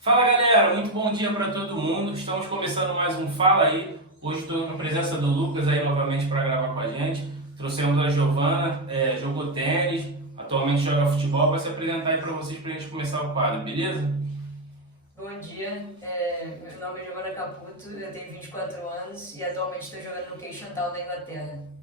Fala galera, muito bom dia para todo mundo. Estamos começando mais um Fala Aí. Hoje estou na presença do Lucas aí novamente para gravar com a gente. Trouxemos a Giovana, jogou tênis, atualmente joga futebol, vai se apresentar aí para vocês para a gente começar o quadro, beleza? Bom dia, meu nome é Giovana Caputo, eu tenho 24 anos e atualmente estou jogando no Keystone Town da Inglaterra.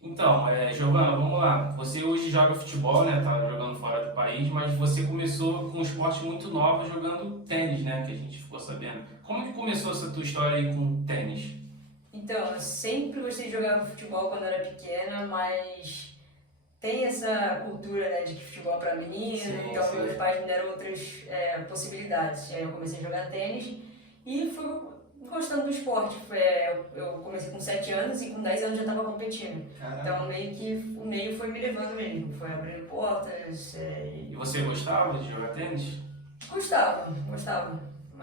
Então, Giovana, vamos lá. Você hoje joga futebol, né? Tá jogando fora do país, mas você começou com um esporte muito novo jogando tênis, né? Que a gente ficou sabendo. Como que começou essa tua história aí com tênis? Então, eu sempre gostei de jogar futebol quando era pequena, mas tem essa cultura, né, de que futebol é para menino, Sim, então sim. meus pais me deram outras possibilidades. E aí eu comecei a jogar tênis e fui gostando do esporte. Eu comecei com 7 anos e com 10 anos já estava competindo. Caramba. Então meio que o meio foi me levando mesmo, foi abrindo portas. E você gostava de jogar tênis? Gostava.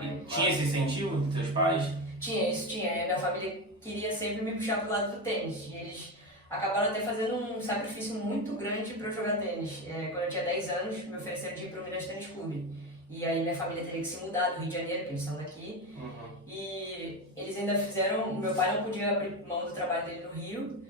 E tinha esse incentivo dos teus pais? Tinha. Minha família queria sempre me puxar pro lado do tênis. E eles acabaram até fazendo um sacrifício muito grande para eu jogar tênis. Quando eu tinha 10 anos, me ofereceram de ir pro Minas Tênis Clube. E aí minha família teria que se mudar do Rio de Janeiro, que eles são daqui. Uhum. E eles ainda fizeram... Meu pai não podia abrir mão do trabalho dele no Rio.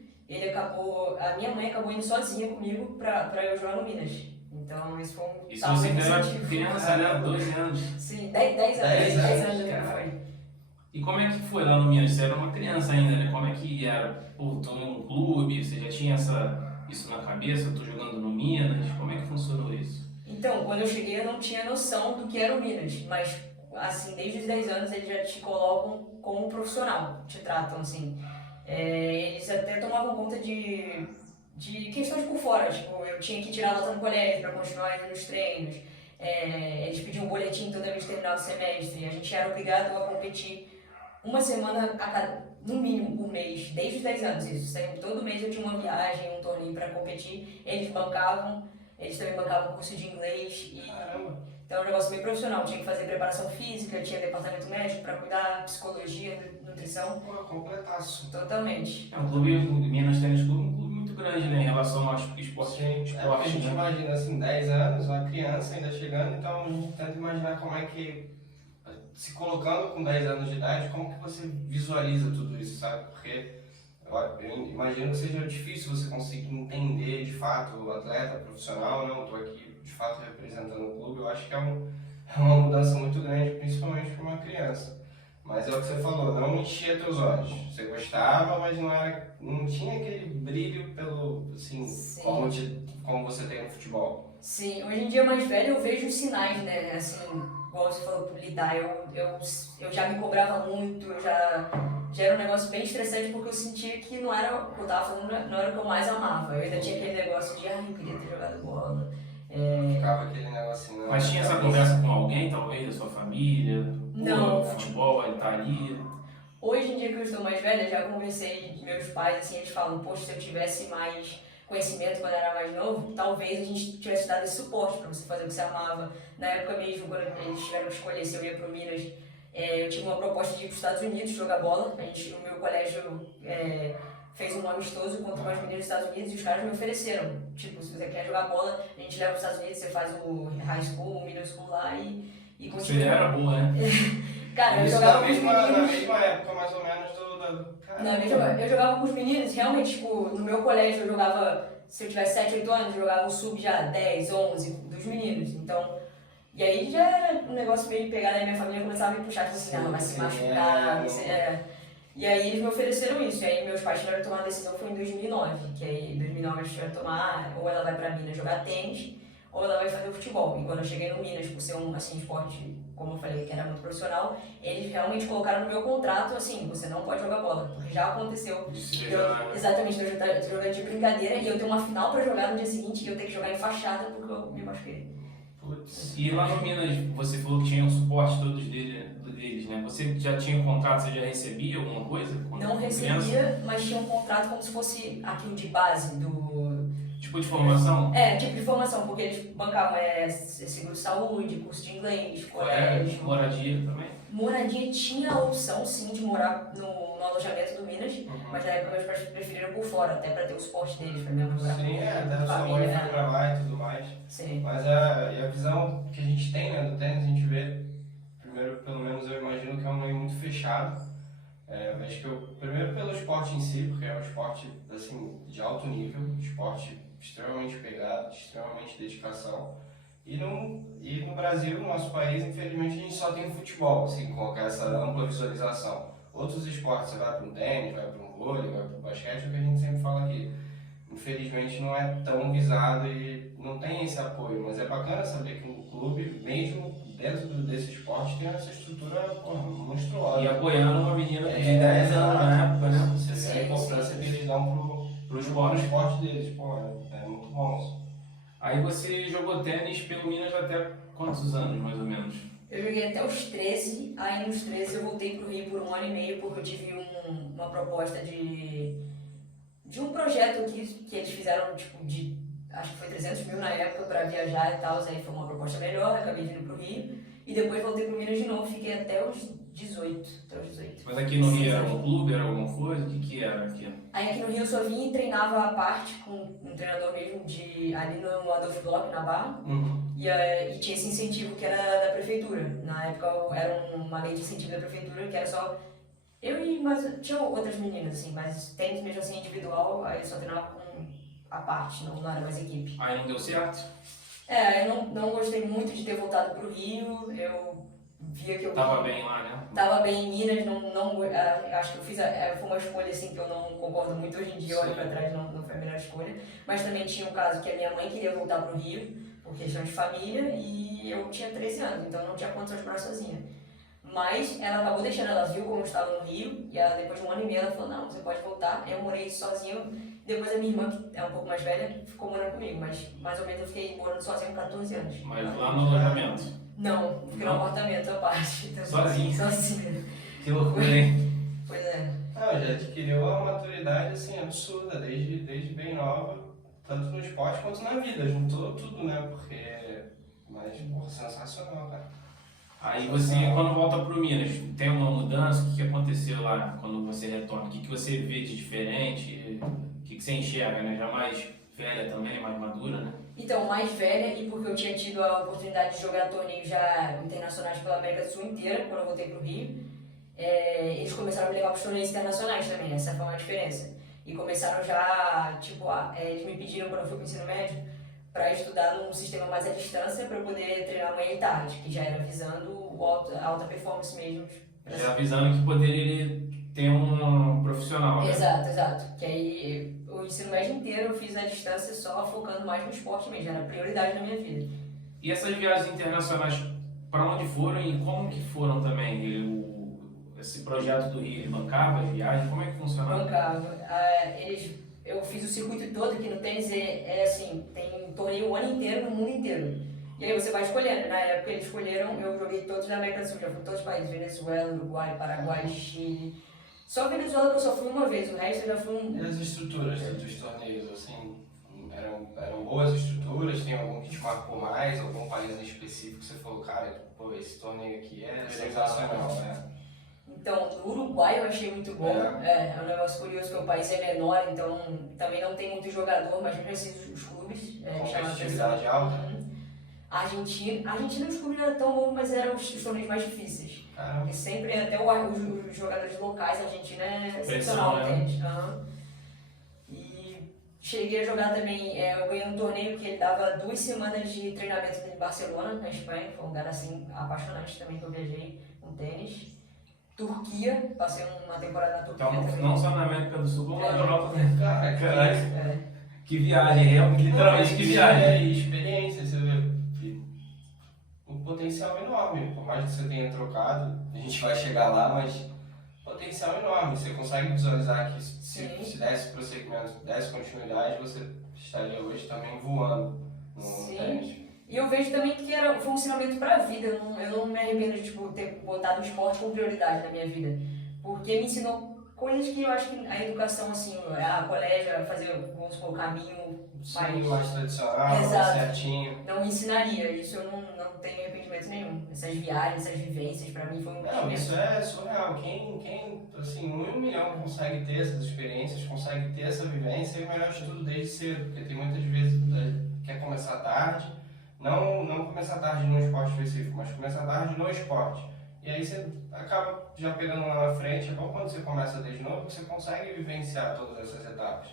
A minha mãe acabou indo sozinha comigo para eu jogar no Minas. Então isso foi um... Isso você ainda era criança, né? 12 anos. Sim, 10 anos. 10 anos já foi. E como é que foi lá no Minas? Você era uma criança ainda, né? Como é que era? Pô, tô num clube, você já tinha isso na cabeça? Eu tô jogando no Minas? Como é que funcionou isso? Então, quando eu cheguei eu não tinha noção do que era o Minas, mas assim, desde os 10 anos eles já te colocam como profissional, te tratam assim. Eles até tomavam conta de questões por fora, tipo, eu tinha que tirar nota no colégio para continuar indo nos treinos. Eles pediam um boletim toda vez que terminava o semestre, a gente era obrigado a competir uma semana no mínimo por mês, desde os 10 anos isso. Sempre, todo mês eu tinha uma viagem, um torneio para competir, eles também bancavam curso de inglês. Caramba! Então é um negócio bem profissional, tinha que fazer preparação física, tinha departamento médico para cuidar, psicologia, nutrição. Pô, completaço. Totalmente. É um clube, o Minas Tênis Clube, um clube muito grande, né? Em relação aos esportes. Sim, porque a gente né? imagina assim, 10 anos, uma criança ainda chegando, então a gente tenta imaginar como é que, se colocando com 10 anos de idade, como que você visualiza tudo isso, sabe? Porque eu imagino que seja difícil você conseguir entender de fato o atleta profissional, não estou aqui de fato representando o clube, eu acho que é uma mudança muito grande, principalmente para uma criança. Mas é o que você falou, não enchia teus olhos. Você gostava, mas não tinha aquele brilho pelo, assim, como você tem no futebol. Sim, hoje em dia mais velho eu vejo os sinais, né? Assim, igual você falou, por lidar, eu já me cobrava muito, já era um negócio bem estressante porque eu sentia que não era o que eu tava falando, não era o que eu mais amava. Eu ainda tinha aquele negócio de, eu queria ter jogado bola. Ficava aquele negocinho, não. Mas tinha essa conversa com alguém, talvez, da sua família? Não. Pô, futebol, ele tá ali. Hoje em dia que eu estou mais velha, já conversei com meus pais, assim, eles falam, poxa, se eu tivesse mais conhecimento quando eu era mais novo, talvez a gente tivesse dado esse suporte para você fazer o que você amava. Na época mesmo, quando eles tiveram que escolher se eu ia para o Minas, eu tive uma proposta de ir para os Estados Unidos jogar bola. O meu colégio fez um amistoso contra umas meninas dos Estados Unidos e os caras me ofereceram. Tipo, se você quer jogar bola, a gente leva para os Estados Unidos, você faz o high school, o middle school lá e continua. Você era boa, né? Cara, eu Isso jogava na com os mesma meninos. época, mais ou menos, Eu jogava com os meninos, realmente, tipo, no meu colégio eu jogava, se eu tivesse 7, 8 anos, eu jogava o sub já 10, 11 dos meninos, então, e aí já era um negócio meio pegado, aí minha família começava a me puxar, tipo assim, vai se machucar, e aí eles me ofereceram isso, e aí meus pais tiveram que tomar a decisão, foi em 2009, que aí em 2009 eles tiveram que tomar, ou ela vai pra Minas jogar tênis, ou ela vai fazer o futebol. E quando eu cheguei no Minas, por ser um esporte, como eu falei, que era muito profissional, eles realmente colocaram no meu contrato, assim, você não pode jogar bola, porque já aconteceu. Exatamente, eu já tô jogando de brincadeira e eu tenho uma final pra jogar no dia seguinte e eu tenho que jogar em fachada porque eu me machuquei. Putz. E lá no Minas, você falou que tinha o suporte todos deles, né? Você já tinha um contrato, você já recebia alguma coisa? Não recebia, mas tinha um contrato como se fosse aquilo de base Tipo de formação? Tipo de formação, porque eles bancavam seguro-saúde, curso de inglês, É, colégio. moradia também? Moradia tinha a opção, sim, de morar no alojamento do Minas, mas na época meus pais preferiram por fora, até para ter o suporte deles, para minha mãe morar Sim, com a sua mãe família. foi pra lá e tudo mais. Sim. Mas a visão que a gente tem, né, do tênis, a gente vê, primeiro, pelo menos eu imagino que é um meio muito fechado. Acho que primeiro pelo esporte em si, porque é um esporte assim, de alto nível, esporte extremamente pegado, extremamente dedicação. E no Brasil, no nosso país, infelizmente a gente só tem futebol, assim, com essa ampla visualização. Outros esportes, você vai para um tênis, vai para um vôlei, vai para o basquete, é o que a gente sempre fala aqui. Infelizmente não é tão visado e não tem esse apoio, mas é bacana saber que um clube, mesmo dentro desse esporte, tem essa estrutura monstruosa. E apoiando uma menina de 10 anos na época, né? Você vê a importância que eles dão pro esporte deles, é muito bom. Aí você jogou tênis pelo Minas até quantos anos, mais ou menos? Eu joguei até os 13, aí nos 13 eu voltei pro Rio por 1 ano e meio, porque eu tive uma proposta de um projeto que eles fizeram, tipo, acho que foi 300 mil na época para viajar e tal, aí foi uma proposta melhor, acabei vindo pro Rio, e depois voltei pro Minas de novo, fiquei até os 18. Mas aqui no Rio era um clube, era alguma coisa? O que era aqui? Aí aqui no Rio eu só vim e treinava à parte com um treinador mesmo ali no Adolfo Bloch, na Barra. E tinha esse incentivo que era da prefeitura. Na época era uma lei de incentivo da prefeitura que era só eu e mais. Tinha outras meninas, assim, mas tênis mesmo assim individual, aí eu só treinava com a parte, não era mais equipe. Aí não deu certo? Eu não gostei muito de ter voltado pro Rio, eu via que eu tava bem lá, né? Tava bem em Minas, acho que eu fiz foi uma escolha assim que eu não concordo muito hoje em dia, olho pra trás, não foi a melhor escolha. Mas também tinha um caso que a minha mãe queria voltar pro Rio, por questão de família, e eu tinha 13 anos, então eu não tinha condições de morar sozinha. Mas ela acabou deixando, ela viu como eu estava no Rio, e depois de 1 ano e meio ela falou, não, você pode voltar. Eu morei sozinha, depois a minha irmã, que é um pouco mais velha, ficou morando comigo, mas mais ou menos eu fiquei morando sozinha com 14 anos. Mas lá no alojamento? Não, fiquei no apartamento à parte. Então, sozinha? Que loucura, hein? Pois é. Já adquiriu uma maturidade assim, absurda, desde bem nova, tanto no esporte quanto na vida, juntou tudo, né? Mas, sensacional, cara. Aí você, quando volta pro Minas, tem uma mudança? O que aconteceu lá quando você retorna? O que você vê de diferente? O que você enxerga, né? Já mais velha também, mais madura, né? Então, mais velha, e porque eu tinha tido a oportunidade de jogar torneios já internacionais pela América do Sul inteira, quando eu voltei pro Rio, eles começaram a me levar para os torneios internacionais também, essa foi uma diferença. E começaram já, eles me pediram quando eu fui pro ensino médio, para estudar num sistema mais à distância, para eu poder treinar manhã e tarde, que já era visando a alta performance mesmo. Já visando que poderia ele ter um profissional, né? Exato. Que aí o ensino médio inteiro eu fiz na distância só focando mais no esporte mesmo, era prioridade na minha vida. E essas viagens internacionais, para onde foram e como que foram também? Esse projeto do Rio, ele bancava as viagens? Como é que funcionava? Bancava. Eu fiz o circuito todo aqui no tênis, assim, tem torneio o ano inteiro, no mundo inteiro. E aí você vai escolhendo. Na época eles escolheram, eu joguei todos na América do Sul, já fui em todos os países, Venezuela, Uruguai, Paraguai, Chile. Só Venezuela que eu só fui uma vez, o resto eu já fui E as estruturas dos torneios, assim, eram boas estruturas? Tem algum que te marcou mais? Algum país em específico que você falou, cara, esse torneio aqui é sensacional, né? Então, no Uruguai eu achei muito bom. É um negócio curioso que o país é menor, então também não tem muito jogador, mas mesmo assim os clubes chamam a atenção. Alta. A Argentina os clubes não eram tão bons, mas eram os torneios mais difíceis. Caramba. E sempre, até os jogadores locais, a Argentina é excepcional, entende? E cheguei a jogar também, eu ganhei um torneio que ele dava 2 semanas de treinamento em Barcelona, na Espanha, foi um lugar assim apaixonante também que eu viajei com tênis. Turquia, passei uma temporada na Turquia Então, também. não só na América do Sul, como na Europa também. Caralho. Que viagem, realmente, literalmente que viagem. Experiência, você vê. Um potencial enorme, por mais que você tenha trocado, a gente vai chegar lá, mas potencial enorme. Você consegue visualizar que se desse prosseguimento, desse continuidade, você estaria hoje também voando no tênis. E eu vejo também que foi um ensinamento para a vida. Eu não me arrependo de ter botado o esporte como prioridade na minha vida. Porque me ensinou coisas que eu acho que a educação, assim, a colégio, fazer, vamos supor, o caminho mais tradicional, Exato. certinho. Não me ensinaria, isso eu não tenho arrependimento nenhum. Essas viagens, essas vivências, pra mim foi um Não, investimento. isso é surreal. Quem, assim, 1 milhão consegue ter essas experiências, consegue ter essa vivência, é o melhor de tudo desde cedo, porque tem muitas vezes quer começar tarde, não começar tarde num esporte específico, mas começar tarde no esporte. E aí você acaba já pegando lá na frente, é bom quando você começa desde novo, que você consegue vivenciar todas essas etapas.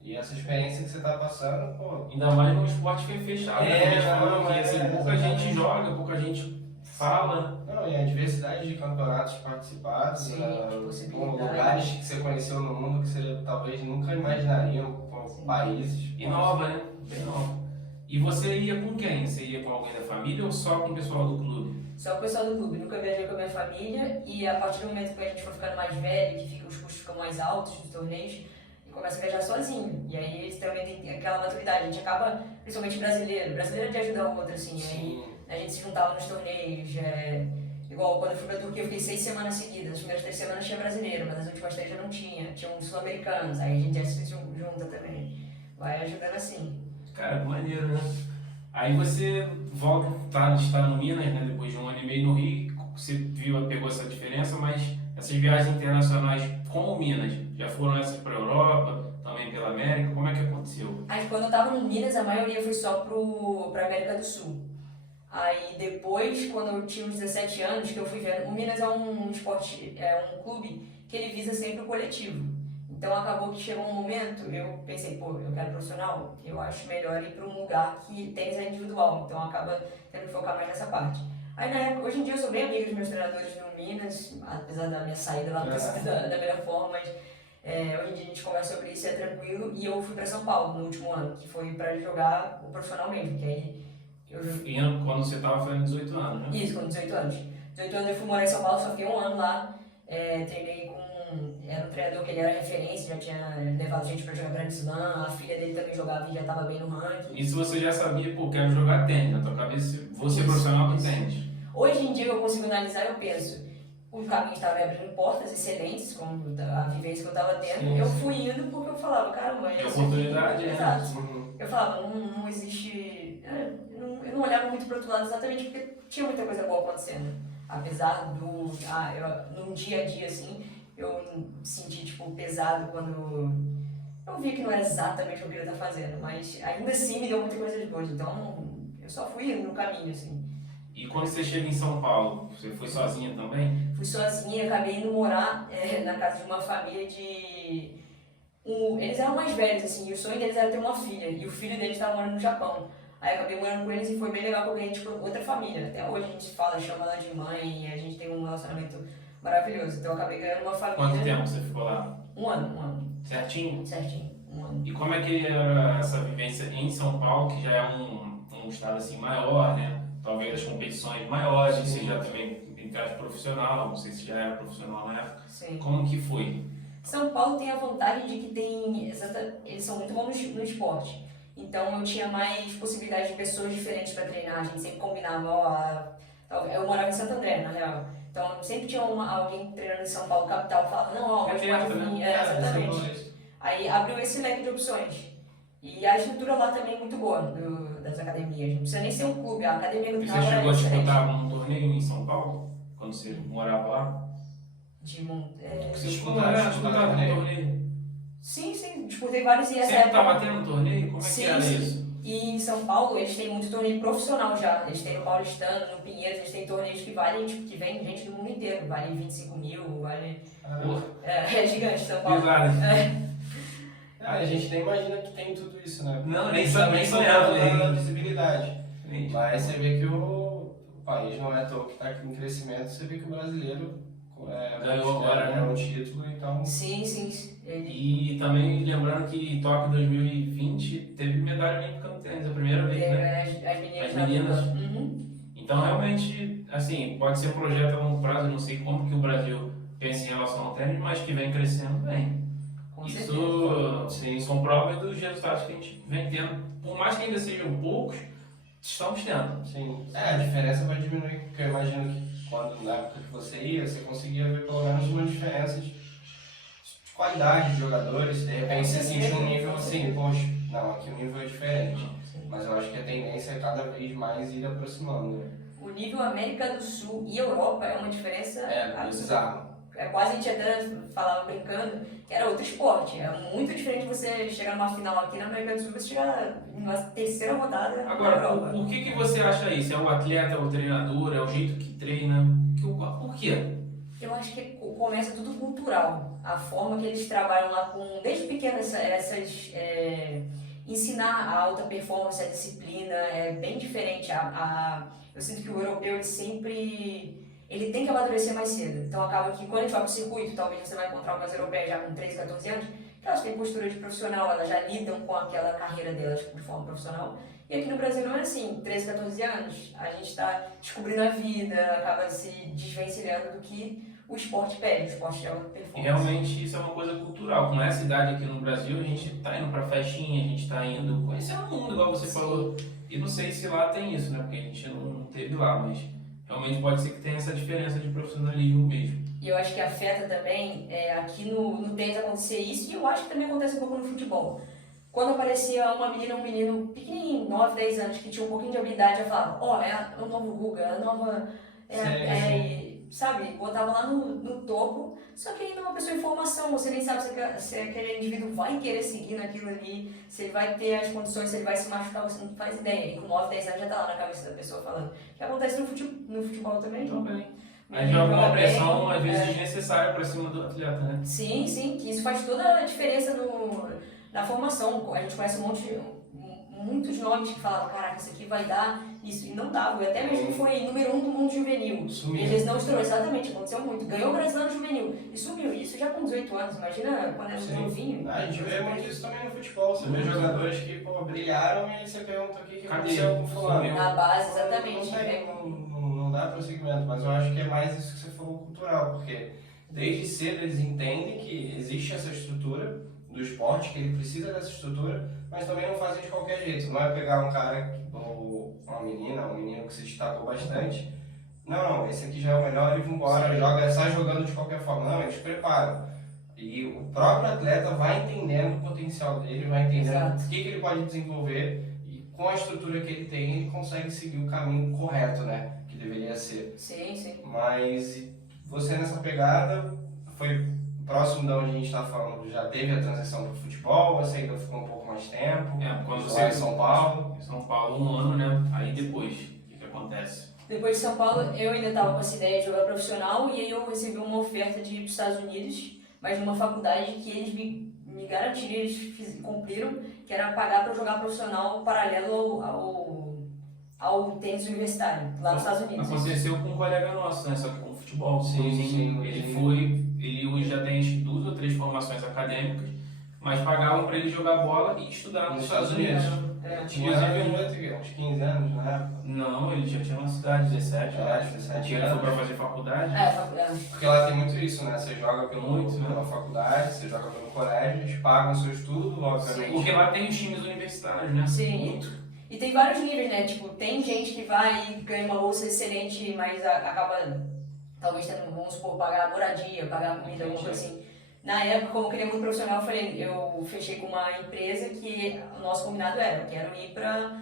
E essa experiência que você está passando, pô... Ainda mais num esporte que é fechado, né? A gente falou que assim, pouca exatamente. gente joga, pouca gente fala. Não, e a diversidade de campeonatos participados, Sim, com possibilidades. lugares que você conheceu no mundo que você talvez nunca imaginaria, países. E nova, né? Bem nova. E você ia com quem? Você ia com alguém da família ou só com o pessoal do clube? Só com o pessoal do clube, nunca viajei com a minha família e a partir do momento que a gente for ficando mais velho, que os custos ficam mais altos dos torneios, começa a viajar sozinho. E aí eles também têm aquela maturidade, a gente acaba, principalmente brasileiro de ajudar o outro, assim. Sim. Aí a gente se juntava nos torneios, igual quando eu fui pra Turquia eu fiquei 6 semanas seguidas, as primeiras 3 semanas tinha brasileiro, mas as últimas 3 já não tinha uns sul-americanos, aí a gente já se junta também, vai ajudando assim. Cara, que maneiro, né? Aí você volta, está no Minas, né? Depois de 1 ano e meio no Rio, você pegou essa diferença, mas essas viagens internacionais com o Minas, já foram essas para a Europa, também pela América, como é que aconteceu? Aí quando eu tava no Minas, a maioria foi só pra América do Sul. Aí depois, quando eu tinha uns 17 anos, que eu fui vendo, o Minas é um esporte, é um clube que ele visa sempre o coletivo. Então acabou que chegou um momento, eu pensei, pô, eu quero profissional, eu acho melhor ir para um lugar que tênis é individual, então acaba tendo que focar mais nessa parte. Aí na época, hoje em dia eu sou bem amiga dos meus treinadores no Minas, apesar da minha saída lá da melhor forma, mas hoje em dia a gente conversa sobre isso, é tranquilo, e eu fui para São Paulo no último ano, que foi para jogar o profissional mesmo, que aí Quando você estava fazendo 18 anos, né? Isso, com 18 anos. 18 anos eu fui morar em São Paulo, só fiquei 1 ano lá, treinei com... Era um treinador que ele era referência, já tinha levado gente pra jogar Grand Slam, a filha dele também jogava e já tava bem no ranking. Isso você já sabia, pô, quero jogar tênis, na tua cabeça, você é profissional do tênis. Hoje em dia que eu consigo analisar, eu penso, o caminho estava me abrindo portas excelentes, como a vivência que eu estava tendo, Sim, eu sim. fui indo porque eu falava, caramba, É oportunidade, né? Exato. Eu falava, não existe... Eu não olhava muito pro outro lado exatamente porque tinha muita coisa boa acontecendo. Apesar do... num dia a dia, assim, eu me senti, tipo, pesado quando eu vi que não era exatamente o que eu queria estar fazendo, mas ainda assim me deu muita coisa de boa, então eu só fui indo no caminho, assim. E quando você chega em São Paulo, você foi sozinha também? Fui sozinha, acabei indo morar na casa de uma família de... eles eram mais velhos, assim, e o sonho deles era ter uma filha, e o filho deles estava morando no Japão. Aí acabei morando com eles e foi bem legal que eu ganhei, tipo, outra família. Até hoje a gente fala, chama ela de mãe, e a gente tem um relacionamento maravilhoso. Então eu acabei ganhando uma família... Quanto tempo você ficou lá? 1 ano. Certinho? Certinho, 1 ano. E como é que era essa vivência em São Paulo, que já é um estado assim maior, né? Talvez as competições maiores, você já também entraste profissional, não sei se já era profissional na época. Sim. Como que foi? São Paulo tem a vantagem de que tem... Eles são muito bons no esporte. Então eu tinha mais possibilidade de pessoas diferentes para treinar, a gente sempre combinava, eu morava em Santo André, na real. Então sempre tinha alguém treinando em São Paulo, capital, falava, não, hoje pode vir, exatamente. Aí abriu esse leque de opções. E a estrutura lá também é muito boa, das academias, não precisa nem ser um clube, a academia do Você final chegou a é excelente. disputar um torneio em São Paulo, quando você morava lá? Você disputava um torneio? Sim, disputei vários e essa Sempre época... estava tendo um torneio? Como é Sim, que era sim. isso? E em São Paulo eles têm muito torneio profissional já. Eles têm no Paulistano, no Pinheiros, eles têm torneios que valem, tipo, que vem gente do mundo inteiro. Vale 25 mil, vale... É gigante São Paulo. Pesado. A gente nem imagina que tem tudo isso, né? Não, nem também sonhava, da né? visibilidade. Mas você vê que o país não é à toa que está aqui em crescimento, você vê que o brasileiro Ganhou agora, né? um título, então... Sim. E também lembrando que Tóquio 2020 teve medalha olímpica no tênis, a primeira vez, né? As meninas. As meninas. Uhum. Então, realmente, assim, pode ser um projeto a longo prazo, eu não sei como que o Brasil pensa em relação ao tênis, mas que vem crescendo bem. Com Isso sim, comprova dos resultados que a gente vem tendo. Por mais que ainda sejam poucos, estamos tendo. Sim. A diferença vai diminuir, porque eu imagino que quando, na época que você ia, você conseguia ver pelo menos uma diferença qualidade de jogadores, de repente você sentir um nível assim, poxa, não, aqui o nível é diferente. Mas eu acho que a tendência é cada vez mais ir aproximando. Né? O nível América do Sul e Europa é uma diferença bizarro. É quase, a gente até falava brincando, que era outro esporte. É muito diferente você chegar numa final aqui na América do Sul e você chegar numa terceira rodada na Agora, Europa. por que você acha isso? É o atleta, é o treinador, é o jeito que treina? Por quê? Eu acho que começa tudo cultural. A forma que eles trabalham lá com, desde pequeno, ensinar a alta performance, a disciplina, é bem diferente. Eu sinto que o europeu, ele tem que amadurecer mais cedo. Então acaba que quando a gente vai para o circuito, talvez você vai encontrar algumas europeias já com 13, 14 anos, que elas têm postura de profissional, elas já lidam com aquela carreira delas de forma profissional. E aqui no Brasil não é assim, 13, 14 anos, a gente está descobrindo a vida, acaba se desvencilhando do que o esporte pede, o esporte é uma performance. E realmente isso é uma coisa cultural. Com essa idade aqui no Brasil, a gente está indo para festinha, a gente está indo conhecer o mundo, igual você falou. E não sei se lá tem isso, né? Porque a gente não teve lá, mas realmente pode ser que tenha essa diferença de profissionalismo mesmo. E eu acho que afeta também, aqui no tênis acontecer isso, e eu acho que também acontece um pouco no futebol. Quando aparecia uma menina, um menino pequenininho, 9, 10 anos, que tinha um pouquinho de habilidade, eu falava, é o novo Guga, é a nova... sabe, botava lá no topo, só que ainda é uma pessoa em formação, você nem sabe se aquele indivíduo vai querer seguir naquilo ali, se ele vai ter as condições, se ele vai se machucar, você não faz ideia. E com 9, 10 anos já tá lá na cabeça da pessoa falando. O que acontece no futebol também? Também. Aí joga uma pressão, às vezes, desnecessária para cima do atleta, né? Sim, que isso faz toda a diferença na formação. A gente conhece muitos nomes que falavam, caraca, isso aqui vai dar isso, e não dava. E até mesmo foi número 1 do mundo juvenil. Sumiu. E eles não estourou, exatamente, aconteceu muito. Ganhou o brasileiro juvenil e sumiu. Isso já com 18 anos, imagina quando era novinho. A gente vê muito isso também no futebol. Você vê jogadores que brilharam e você pergunta o que aconteceu com o fulano. Na base, exatamente. Não dá prosseguimento, mas eu acho que é mais isso que você falou cultural, porque desde cedo eles entendem que existe essa estrutura do esporte, que ele precisa dessa estrutura, mas também não fazem de qualquer jeito. Não é pegar um cara, ou uma menina, um menino que se destacou bastante, não, esse aqui já é o melhor e vambora, sai jogando de qualquer forma. Não, eles preparam. E o próprio atleta vai entendendo o potencial dele, vai entendendo o que ele pode desenvolver, e com a estrutura que ele tem, ele consegue seguir o caminho correto, né? Que deveria ser. Sim. Mas você nessa pegada foi próximo da onde a gente está falando, já teve a transição para o futebol, você ainda ficou um pouco mais tempo? Quando você em São Paulo? Em São Paulo, 1 ano, né? Aí depois, o que acontece? Depois de São Paulo, eu ainda estava com essa ideia de jogar profissional, e aí eu recebi uma oferta de ir para os Estados Unidos, mas numa faculdade que eles me garantiram, eles cumpriram, que era pagar para eu jogar profissional paralelo ao tênis universitário, lá nos Estados Unidos. Aconteceu com um colega nosso, né? Só que com futebol. Sim. Ele hoje já tem 2 ou 3 formações acadêmicas, mas pagavam para ele jogar bola e estudar nos Estados Unidos. Tinha uns 15 anos na época? Não, ele já tinha uma cidade, 17, eu acho. 17 ele foi para fazer faculdade. Porque lá tem muito isso, né? Você joga pela faculdade, você joga pelo colégio, eles pagam o seu estudo, obviamente. Porque lá tem os times universitários, né? Sim. Muito. E tem vários níveis, né? Tipo, tem gente que vai e ganha uma bolsa excelente, mas acaba, talvez tendo, vamos supor, pagar a moradia, pagar a comida, alguma coisa assim. Na época, como eu queria muito profissional, eu fechei com uma empresa que o nosso combinado era, eu quero ir para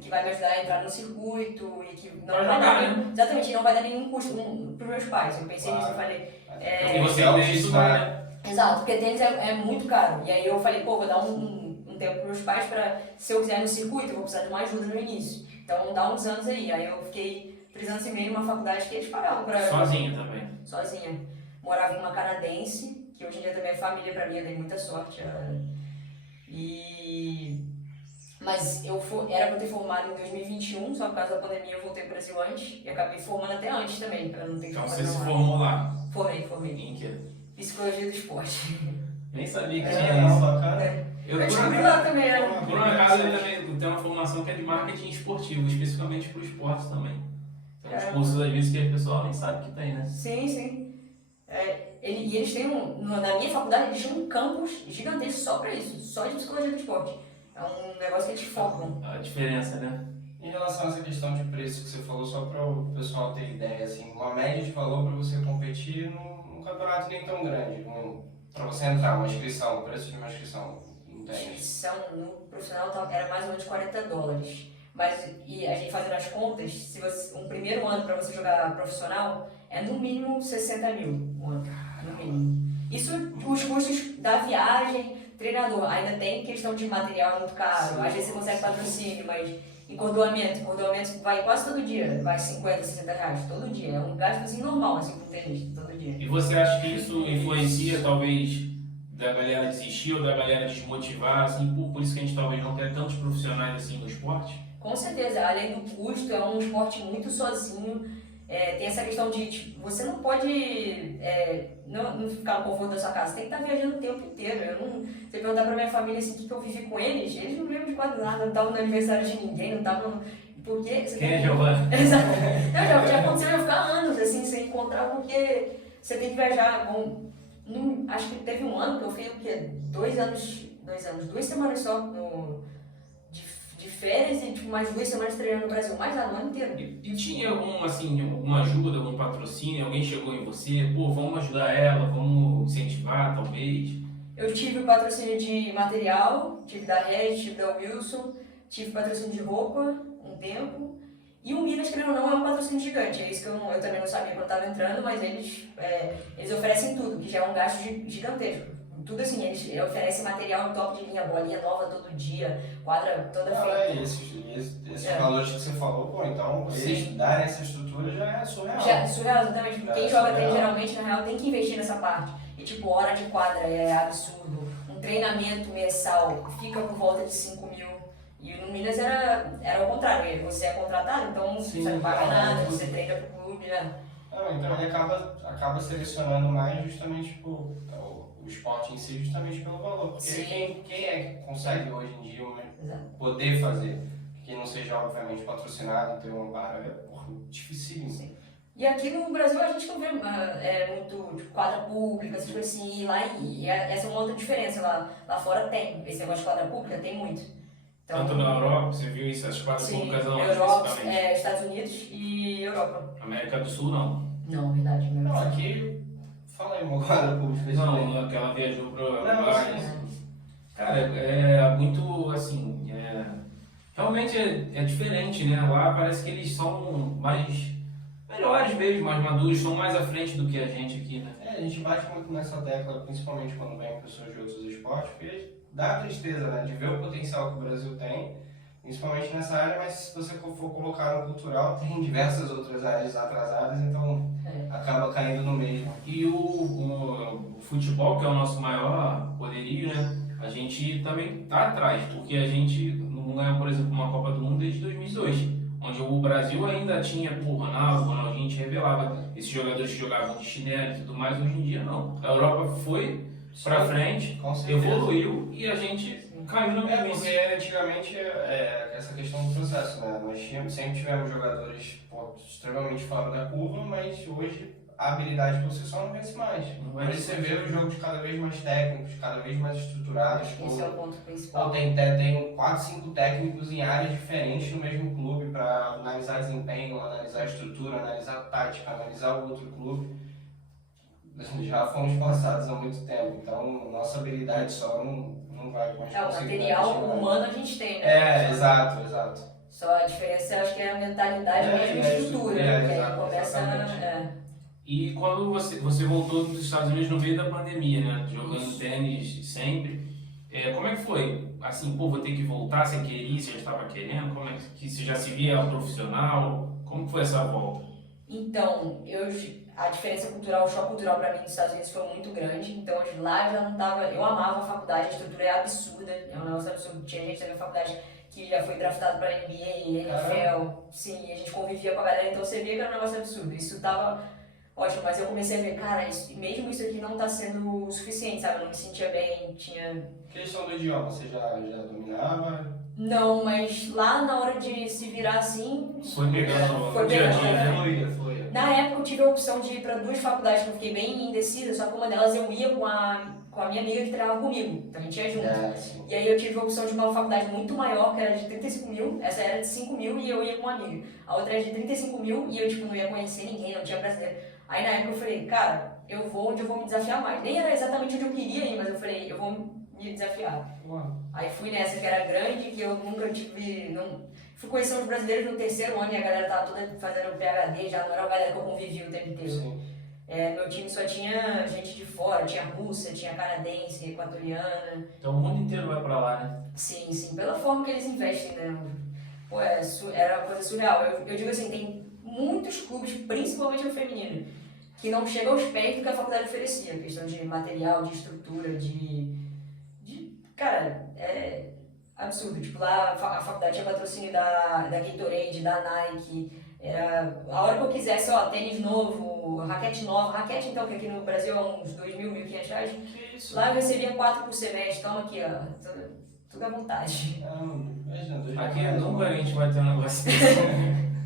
que vai me ajudar a entrar no circuito e que não vai dar exatamente, não vai dar nenhum custo para os meus pais. Eu pensei nisso, eu falei... E você ainda estudar, né? Exato, porque tênis é muito caro. E aí eu falei, vou dar um tempo para meus pais para, se eu quiser ir no circuito, eu vou precisar de uma ajuda no início. Então dá uns anos aí. Aí eu fiquei 3 anos e meio numa faculdade que eles pagavam para... Sozinha também? Sozinha. Morava em uma canadense, que hoje em dia também é família para mim, eu dei muita sorte. Mas era para eu ter formado em 2021, só por causa da pandemia eu voltei para o Brasil antes e acabei formando até antes também, para não ter que Então fazer. você se formou lá? Formei. Em quê? Psicologia do esporte. Nem sabia que tinha isso. Bacana. Eu descobri lá também, né? Por um acaso eu também tenho uma formação que é de marketing esportivo, especificamente para o esporte também. Então os cursos às vezes que o pessoal nem sabe que tem, né? Sim. E eles têm, na minha faculdade, eles têm um campus gigantesco só para isso, só de psicologia do esporte. É um negócio que eles focam. A diferença, né? Em relação a essa questão de preço que você falou, só para o pessoal ter ideia, assim, uma média de valor para você competir num campeonato nem tão grande, Pra você entrar, uma inscrição, o preço de uma inscrição em A tênis? inscrição no profissional era mais ou menos $40. Mas e a gente fazendo as contas, se você, um primeiro ano para você jogar profissional é no mínimo 60 mil um ano, no mínimo. Isso os custos da viagem, treinador, ainda tem questão de material muito caro, às vezes você consegue patrocínio, mas encordoamento vai quase todo dia, vai 50, 60 reais todo dia, é um gastozinho normal assim pro tênis, todo dia. E você acha que isso influencia, talvez, da galera desistir ou da galera desmotivar, assim, por isso que a gente talvez não tenha tantos profissionais assim no esporte? Com certeza, além do custo, é um esporte muito sozinho. Tem essa questão de, tipo, você não pode não ficar no conforto da sua casa, você tem que estar viajando o tempo inteiro. Você perguntar pra minha família assim, o que eu vivi com eles não lembram de quase nada, não estavam no aniversário de ninguém, não estavam. Porque. Quem é Giovana? Exato. Não, já aconteceu eu ficar anos assim, sem encontrar, porque você tem que viajar. Acho que teve um ano que eu fiquei o quê? 2 semanas só de férias e tipo, mais 2 semanas treinando no Brasil, mais nada, o ano inteiro. E tinha alguma ajuda, algum patrocínio? Alguém chegou em você? Pô, vamos ajudar ela, vamos incentivar, talvez? Eu tive o patrocínio de material, tive da Red, tive da Wilson, tive patrocínio de roupa um tempo. E o Minas, querendo ou não, é um patrocínio gigante. É isso que eu também não sabia quando eu estava entrando, mas eles oferecem tudo, que já é um gasto gigantesco. Tudo assim, eles oferecem material top de linha, bolinha nova todo dia, quadra toda feita. Esses valores que você falou, pô, então eles darem essa estrutura já é surreal. Já é surreal, exatamente. Quem joga tênis geralmente, na real, tem que investir nessa parte. E tipo, hora de quadra é absurdo. Um treinamento mensal fica por volta de 5 mil. E no Minas era o contrário, você é contratado, então você não paga nada, você treina pro clube, né? Então ele acaba selecionando mais justamente o esporte em si, justamente pelo valor. Porque quem é que consegue hoje em dia poder fazer, que não seja obviamente patrocinado, ter um bar, dificílimo. Sim. E aqui no Brasil a gente não vê muito tipo, quadra pública, essas coisas assim, e essa é uma outra diferença, lá fora tem, esse negócio de quadra pública tem muito. Então, tanto na Europa, você viu isso, as quadras públicas não, Europa, Estados Unidos e Europa. América do Sul não. Não, verdade. Não, aqui, fala aí uma quadra pública. Não, que ela viajou para Uruguai. Cara, é muito assim, realmente é diferente, né? Lá parece que eles são melhores mesmo, mais maduros, são mais à frente do que a gente aqui, né? A gente bate muito nessa tecla, principalmente quando vem pessoas de outros esportes, porque dá tristeza, né? De ver o potencial que o Brasil tem, principalmente nessa área, mas se você for colocar no cultural, tem diversas outras áreas atrasadas, então acaba caindo no mesmo. E o futebol, que é o nosso maior poderio, né? A gente também tá atrás, porque a gente não ganha, por exemplo, uma Copa do Mundo desde 2002, onde o Brasil ainda tinha, Ronaldo, a gente revelava esses jogadores que jogavam de chinelo e tudo mais, hoje em dia não. A Europa foi pra frente, evoluiu e a gente caiu no mesmo. Porque antigamente essa questão do processo, né? Nós sempre tivemos jogadores extremamente fora da curva, mas hoje a habilidade por si só não vence mais. Hoje você vê os jogos cada vez mais técnicos, cada vez mais estruturados. Esse é o ponto principal. Tem 4, 5 técnicos em áreas diferentes no mesmo clube para analisar desempenho, analisar estrutura, analisar tática, analisar o outro clube. Já fomos passados há muito tempo, então nossa habilidade só não vai conseguir. O material humano a gente tem, né? Exato. Só a diferença, acho que é a mentalidade mesmo e a estrutura, né? Que aí começa E quando você voltou dos Estados Unidos no meio da pandemia, né? Jogando tênis sempre, como é que foi? Assim, vou ter que voltar, você queria, você já estava querendo? Como é que você já se via profissional? Como foi essa volta? Então, a diferença cultural, o choque cultural para mim nos Estados Unidos foi muito grande, então lá eu já não tava, eu amava a faculdade, a estrutura é absurda, é um negócio absurdo, tinha gente da minha faculdade que já foi draftado para NBA, NFL, sim, a gente convivia com a galera, então você via que era um negócio absurdo, isso tava ótimo, mas eu comecei a ver, cara, mesmo isso aqui não tá sendo o suficiente, sabe, eu não me sentia bem, tinha... Questão do idioma, você já dominava? Não, mas lá na hora de se virar assim... Foi pegando o dia a dia, Foi. Na época eu tive a opção de ir para 2 faculdades que eu fiquei bem indecisa, só que uma delas eu ia com a minha amiga que treinava comigo, então a gente ia junto. E aí eu tive a opção de uma faculdade muito maior, que era de 35 mil, essa era de 5 mil e eu ia com uma amiga. A outra era de 35 mil e eu não ia conhecer ninguém, não tinha brasileiro. Aí na época eu falei, cara, eu vou onde eu vou me desafiar mais. Nem era exatamente onde eu queria ir, mas eu falei, eu vou me desafiar. Aí fui nessa que era grande, que eu nunca tive... Fui conhecer os brasileiros no terceiro ano e a galera tava toda fazendo PhD, já não era a galera que eu convivi o tempo inteiro. Sim. Meu time só tinha gente de fora, tinha russa, tinha canadense, equatoriana. Então o mundo inteiro vai pra lá, né? Sim, sim, pela forma que eles investem, né? Pô, era uma coisa surreal. Eu digo assim, tem muitos clubes, principalmente no feminino, que não chegam aos pés do que a faculdade oferecia. Questão de material, de estrutura, Cara, é absurdo. Tipo, lá a faculdade tinha patrocínio da Gatorade, da Nike. Era, a hora que eu quisesse, ó, tênis novo, raquete nova. Raquete, então, que aqui no Brasil é uns 2.000, 1.500 reais. Que isso? Lá eu recebia 4 por semestre. Toma aqui, ó. Tudo à vontade. Aqui nunca a gente vai ter um negócio desse.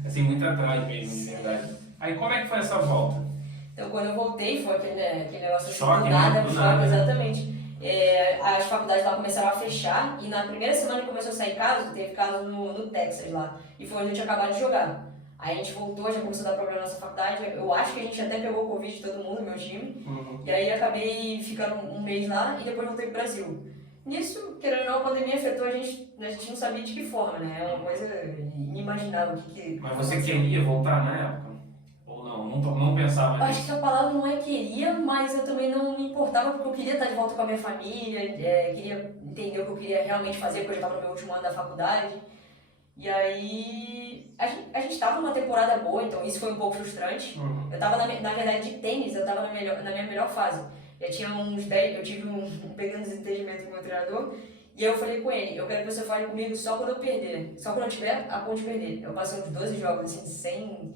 Assim, muito atrás mesmo, de verdade. Aí como é que foi essa volta? Então, quando eu voltei, foi aquele negócio assim, Choque, do nada, né? Do nada. exatamente. As faculdades lá começaram a fechar e na primeira semana que começou a sair caso, teve caso no Texas lá. E foi onde a gente acabou de jogar. Aí a gente voltou, já começou a dar problema na nossa faculdade. Eu acho que a gente até pegou o Covid de todo mundo, meu time. E aí acabei ficando um mês lá e depois voltei pro Brasil. Nisso, querendo ou não, a pandemia afetou a gente não sabia de que forma, né? É uma coisa inimaginável que Mas você queria voltar na época? Ou não pensava acho nisso? que a palavra não é queria, mas eu também não me importava porque eu queria estar de volta com a minha família, queria entender o que eu queria realmente fazer, porque eu já estava no meu último ano da faculdade. E aí, a gente estava numa temporada boa, então isso foi um pouco frustrante. Eu estava, na verdade, de tênis, eu estava na minha melhor fase. Eu tinha eu tive um pequeno desentendimento com o meu treinador, e eu falei com ele, eu quero que você fale comigo só quando eu perder, só quando eu tiver a ponto de perder. Eu passei uns 12 jogos, assim,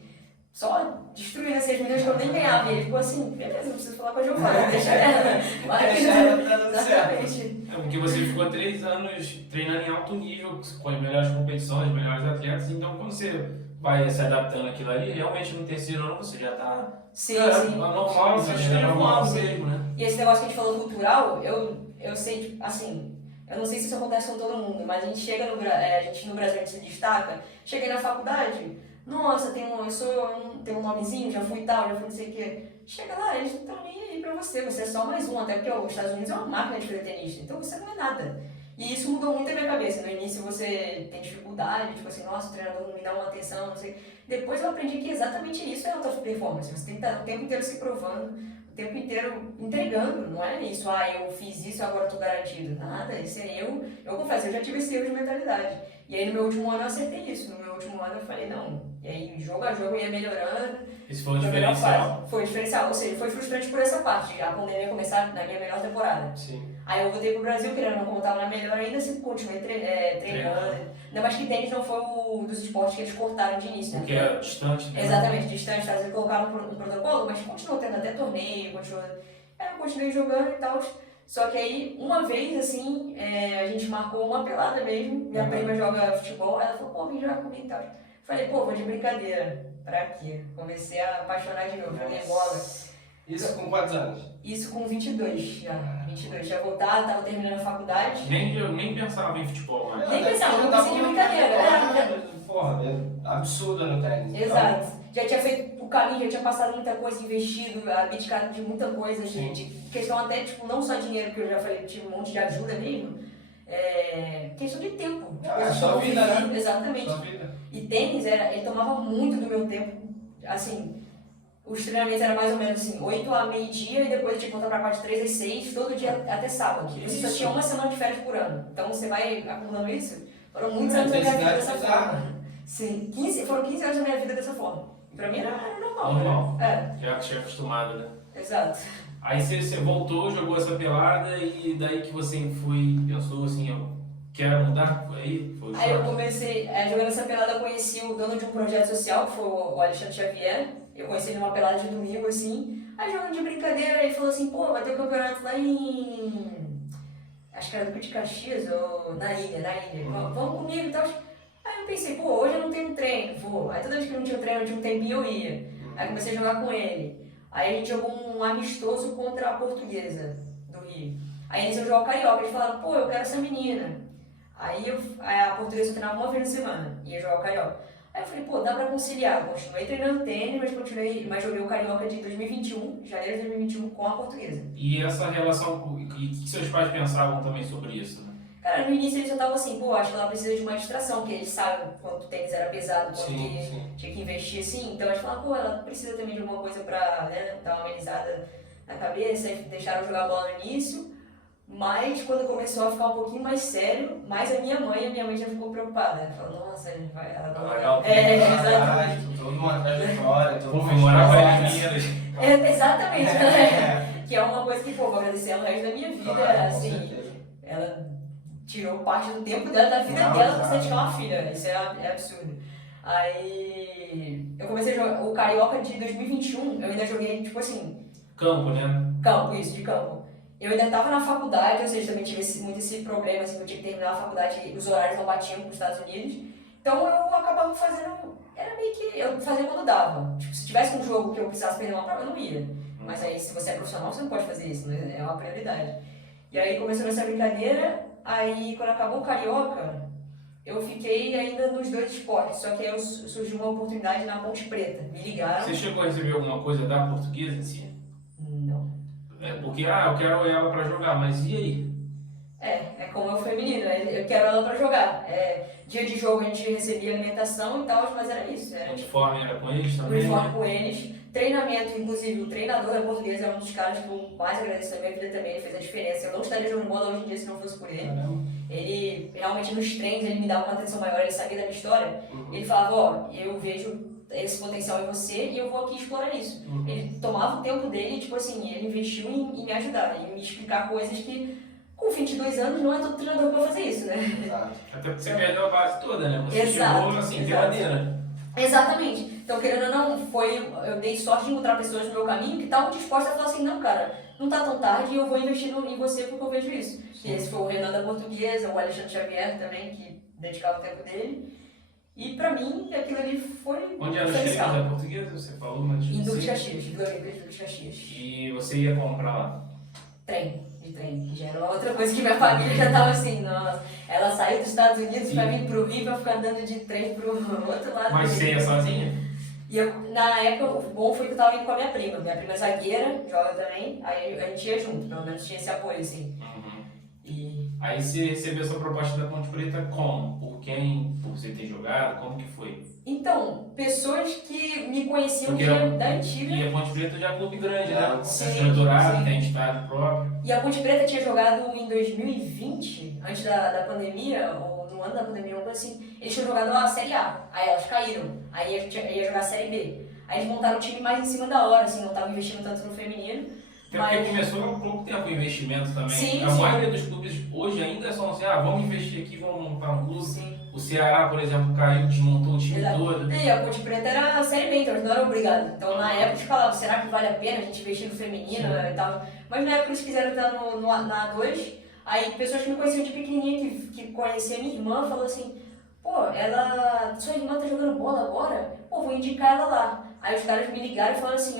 só destruindo assim, as meninas que eu nem ganhava. E ele ficou assim, beleza, não preciso falar com a Giovana, deixa ela. Deixa ela, tá dando certo. Exatamente. É porque você ficou 3 anos treinando em alto nível, com as melhores competições, os melhores atletas, então quando você vai se adaptando àquilo ali, realmente no terceiro ano você já tá... Sim, é sim. normal, você Sim, é normal sim. mesmo, né? E esse negócio que a gente falou cultural, eu sei, tipo, assim, eu não sei se isso acontece com todo mundo, mas a gente chega no Brasil, a gente se destaca, cheguei na faculdade, nossa, tenho um nomezinho, já fui tal, já fui não sei o quê. Chega lá, eles não estão nem aí pra você é só mais um, até porque os Estados Unidos é uma máquina de fazer tenista, então você não é nada. E isso mudou muito a minha cabeça. No início você tem dificuldade, tipo assim, nossa, o treinador não me dá uma atenção, não sei. Depois eu aprendi que exatamente isso é alta performance. Você tem que estar o tempo inteiro se provando, o tempo inteiro entregando, não é isso, eu fiz isso, agora estou garantido. Nada, isso é eu confesso, eu já tive esse erro de mentalidade. E aí no meu último ano eu acertei isso, no meu último ano eu falei, não, e aí jogo a jogo ia melhorando. Esse foi o diferencial. Foi o diferencial, ou seja, foi frustrante por essa parte, a pandemia começar na minha melhor temporada. Sim. Aí eu voltei pro Brasil, querendo não, como eu tava na melhor ainda, assim, continuei treinando. Ainda mais que tênis não foi um dos esportes que eles cortaram de início, né? Porque é distante. Né? Exatamente, distante, eles colocaram um protocolo, mas continuou tendo até torneio, eu continuei jogando e tal. Só que aí, uma vez, assim, a gente marcou uma pelada mesmo, minha prima joga futebol, ela falou, pô, vem jogar comigo e tal. Falei, pô, vou de brincadeira, pra quê? Comecei a apaixonar de novo, joguei bola. Isso com quantos anos? Isso com 22 já. 22, já voltava, tava terminando a faculdade. Nem pensava em futebol mais. Nem pensava, não pensei de brincadeira. Porra, é absurda no tênis. Exato. Já tinha feito o caminho, já tinha passado muita coisa, investido, abdicado de muita coisa, de questão até, tipo, não só dinheiro, que eu já falei, tive um monte de ajuda mesmo. Questão de tempo. É a sua vida, né? Exatamente. Sua vida. E tênis, ele tomava muito do meu tempo, assim. Os treinamentos eram mais ou menos assim, 8 a meio-dia e depois de voltar pra parte de 3 às 6, todo dia até sábado. Você só tinha uma semana de férias por ano. Então você vai acumulando isso. Foram muitos anos da minha vida dessa forma. Sim, foram 15 anos da minha vida dessa forma. E pra mim era normal. Normal. Né? Já tinha acostumado, né? Exato. Aí você voltou, jogou essa pelada e daí que você pensou assim, eu quero mudar? Foi aí eu comecei, jogando essa pelada, eu conheci o dono de um projeto social, que foi o Alexandre Xavier. Eu conheci ele numa pelada de domingo, assim. Aí jogando de brincadeira, ele falou assim, pô, vai ter um campeonato lá acho que era do Rio de Caxias, ou na ilha. Vamos comigo e tal. Aí eu pensei, pô, hoje eu não tenho treino, vou. Aí toda vez que eu não tinha treino, eu tinha um tempinho, eu ia. Aí comecei a jogar com ele. Aí a gente jogou um amistoso contra a Portuguesa do Rio. Aí eles iam jogar o Carioca, eles falaram, pô, eu quero essa menina. Aí a Portuguesa eu treinava uma vez na semana, ia jogar o Carioca. Aí eu falei, pô, dá pra conciliar. Continuei treinando tênis, mas joguei o Carioca de 2021, janeiro de 2021, com a Portuguesa. E essa relação, o que seus pais pensavam também sobre isso, né? Cara, no início eles já estavam assim, pô, acho que ela precisa de uma distração, porque eles sabem quanto o tênis era pesado, quanto Sim. tinha que investir assim. Então eles falaram, pô, ela precisa também de alguma coisa pra, né, dar uma amenizada na cabeça, e deixaram jogar bola no início. Mas quando começou a ficar um pouquinho mais sério, mais a minha mãe já ficou preocupada. Ela falou, nossa, ela não vai. Exatamente. Todo uma trajetória, todo Vou uma morar com história. as Exatamente, né? Que é uma coisa que, pô, vou agradecer ela o resto da minha vida, Claro, com assim. certeza. Ela tirou parte do tempo dela, da vida Não, dela pra exato. dedicar uma filha. Isso é absurdo. Aí eu comecei a jogar o Carioca de 2021, eu ainda joguei, tipo assim, Campo, né? campo, isso, de campo. Eu ainda estava na faculdade, ou seja, também tive muito esse problema, assim, que eu tinha que terminar a faculdade e os horários não batiam com os Estados Unidos. Então eu acabava fazendo, era meio que, eu fazia quando dava. Tipo, se tivesse um jogo que eu precisasse perder uma prova, eu não ia. Mas aí, se você é profissional, você não pode fazer isso, né? É uma prioridade. E aí começou essa brincadeira, aí quando acabou o Carioca, eu fiquei ainda nos dois esportes, só que aí surgiu uma oportunidade na Ponte Preta. Me ligaram. Você chegou a receber alguma coisa da Portuguesa em si? Não. É porque, eu quero ela pra jogar, mas e aí? É como é o feminino, eu quero ela pra jogar. Dia de jogo a gente recebia alimentação e tal, mas era isso. O Era uniforme era com eles também? uniforme com eles. Treinamento, inclusive, o treinador da Portuguesa é um dos caras que eu mais agradeço na minha vida também, ele fez a diferença. Eu não estaria jogando bola hoje em dia se não fosse por ele. Caramba. Ele, realmente, nos treinos, ele me dava uma atenção maior, ele sabia da minha história. Ele falava, ó, eu vejo esse potencial em você e eu vou aqui explorar isso. Ele tomava o tempo dele, tipo assim, ele investiu em me ajudar, em me explicar coisas que, com 22 anos, não é todo treinador que vai fazer isso, né? Exato. Até porque você perdeu a base toda, né? Você Exato, chegou assim, exato. geladeira. Exatamente. Então, querendo ou não, eu dei sorte de encontrar pessoas no meu caminho que estavam dispostas a falar assim, não, cara, não tá tão tarde e eu vou investir em você porque eu vejo isso. E esse foi o Renan da Portuguesa, o Alexandre Xavier também, que dedicava o tempo dele. E pra mim, aquilo ali foi Onde era os treinos da Portuguesa? Você falou, mas... em Duque de Caxias, Vila Olímpia de Duque de Caxias. E você ia comprar lá? Trem, que já era uma outra coisa que minha família já tava assim, nossa. Ela saiu dos Estados Unidos pra vir pro Rio pra ficar andando de trem pro outro lado. Mas do você Rio. ia sozinha? E na época, o bom foi que eu tava indo com a minha prima. Minha prima é zagueira, joga também, aí a gente ia junto, pelo menos tinha esse apoio, assim. E... Aí você recebeu essa proposta da Ponte Preta como? Por quem? Por você ter jogado? Como que foi? Então, pessoas que me conheciam Porque já a- da antiga. E a Ponte Preta já é clube grande, né? Sim, Estruturado, sim. tem estado próprio. E a Ponte Preta tinha jogado em 2020, antes da pandemia, ou no ano da pandemia, alguma coisa assim. Eles tinham jogado a Série A, aí elas caíram, aí a gente ia jogar a Série B. Aí eles montaram o time mais em cima da hora, assim, não estavam investindo tanto no feminino. Até porque começou há pouco tempo o investimento também. Sim, A sim. maioria dos clubes hoje ainda são assim, vamos investir aqui, vamos montar um clube. Sim. O Ceará, por exemplo, caiu, desmontou o time Exato. todo. E a Ponte Preta era a Série B, então eles não eram obrigados. Então na época eles falavam, será que vale a pena a gente investir no feminino e tal? Mas na época eles quiseram estar na A2, aí pessoas que me conheciam de pequenininha, que conhecia minha irmã, falou assim, pô, sua irmã tá jogando bola agora? Pô, vou indicar ela lá. Aí os caras me ligaram e falaram assim,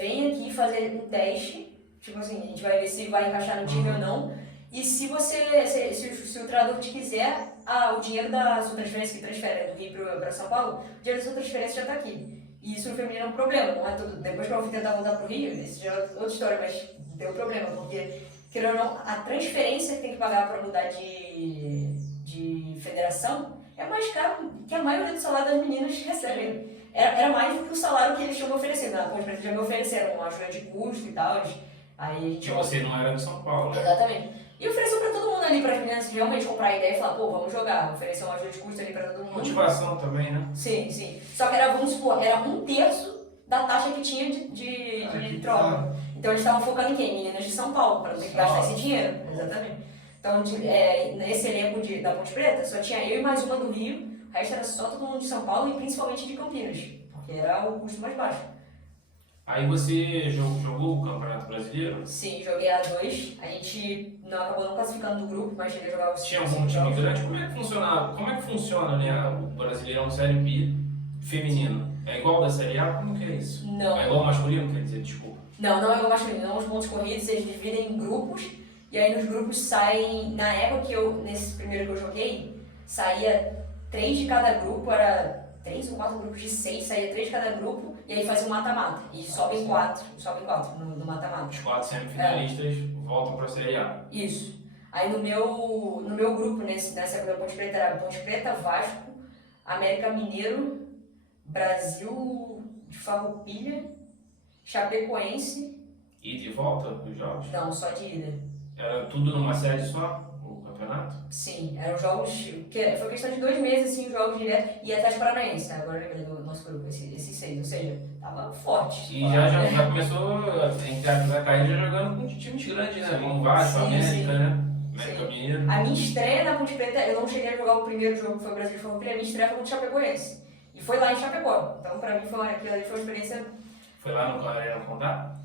vem aqui fazer um teste, tipo assim, a gente vai ver se vai encaixar no time ou não. E se o treinador te quiser, o dinheiro da sua transferência, que transfere do Rio para São Paulo, o dinheiro da sua transferência já está aqui. E isso no feminino é um problema, não é tudo. Depois que eu fui tentar voltar para o Rio, isso já é outra história, mas deu problema, porque, querendo ou não, a transferência que tem que pagar para mudar de federação é mais caro que a maioria do salário das meninas recebem. Era mais do que o salário que eles tinham me oferecido. Na Ponte Preta já me ofereceram uma ajuda de custo e tal. Aí a gente... Que você não era de São Paulo, né? Exatamente. E ofereceu pra todo mundo ali, para as meninas realmente comprar a ideia e falar, pô, vamos jogar. Ofereceu uma ajuda de custo ali pra todo mundo. Motivação também, né? Sim, sim. Só que era, vamos supor, era 1/3 da taxa que tinha de troca. Então eles estavam focando em quem? Meninas de São Paulo, pra não ter que gastar esse dinheiro. Exatamente. Então, nesse elenco da Ponte Preta, só tinha eu e mais uma do Rio. O resto era só todo mundo de São Paulo e principalmente de Campinas, porque era o custo mais baixo. Aí você jogou o Campeonato Brasileiro? Sim, joguei A2. A gente acabou não classificando do grupo, mas cheguei a jogar os Tinha algum time grande? Como é que funciona, né, o Brasileirão Série B feminino? É igual da Série A? Como que é isso? Não. É igual ao masculino, quer dizer, desculpa. Não é igual masculino, não. Os pontos corridos eles dividem em grupos, e aí nos grupos saem, na época nesse primeiro que eu joguei, saía 3 de cada grupo, era 3 ou 4 grupos de 6, saía 3 de cada grupo, e aí fazia um mata-mata. E sobem 4 no mata-mata. Os 4 semifinalistas voltam para a Série A. Isso. Aí no meu grupo, nessa época da Ponte Preta, era Ponte Preta, Vasco, América Mineiro, Brasil de Farroupilha, Chapecoense. Ida e volta dos jogos? Não, só de ida. Era tudo numa sede só, o campeonato? Sim, eram jogos, foi questão de 2 meses, assim, jogos direto, e Atlético Paranaense, né? Agora eu lembrei do nosso grupo, esses 6, ou seja, tava forte. E já começou, entre a carreira jogando com times grandes, né? Como o Vasco, Sim, América, sim. né? América Mineiro. A minha estreia na Ponte Preta, eu não cheguei a jogar o primeiro jogo, que foi o Brasil de Farroupilha, a minha estreia foi contra o Chapecoense. E foi lá em Chapecó, então pra mim aquilo ali foi uma experiência... Foi lá no Arena Condá?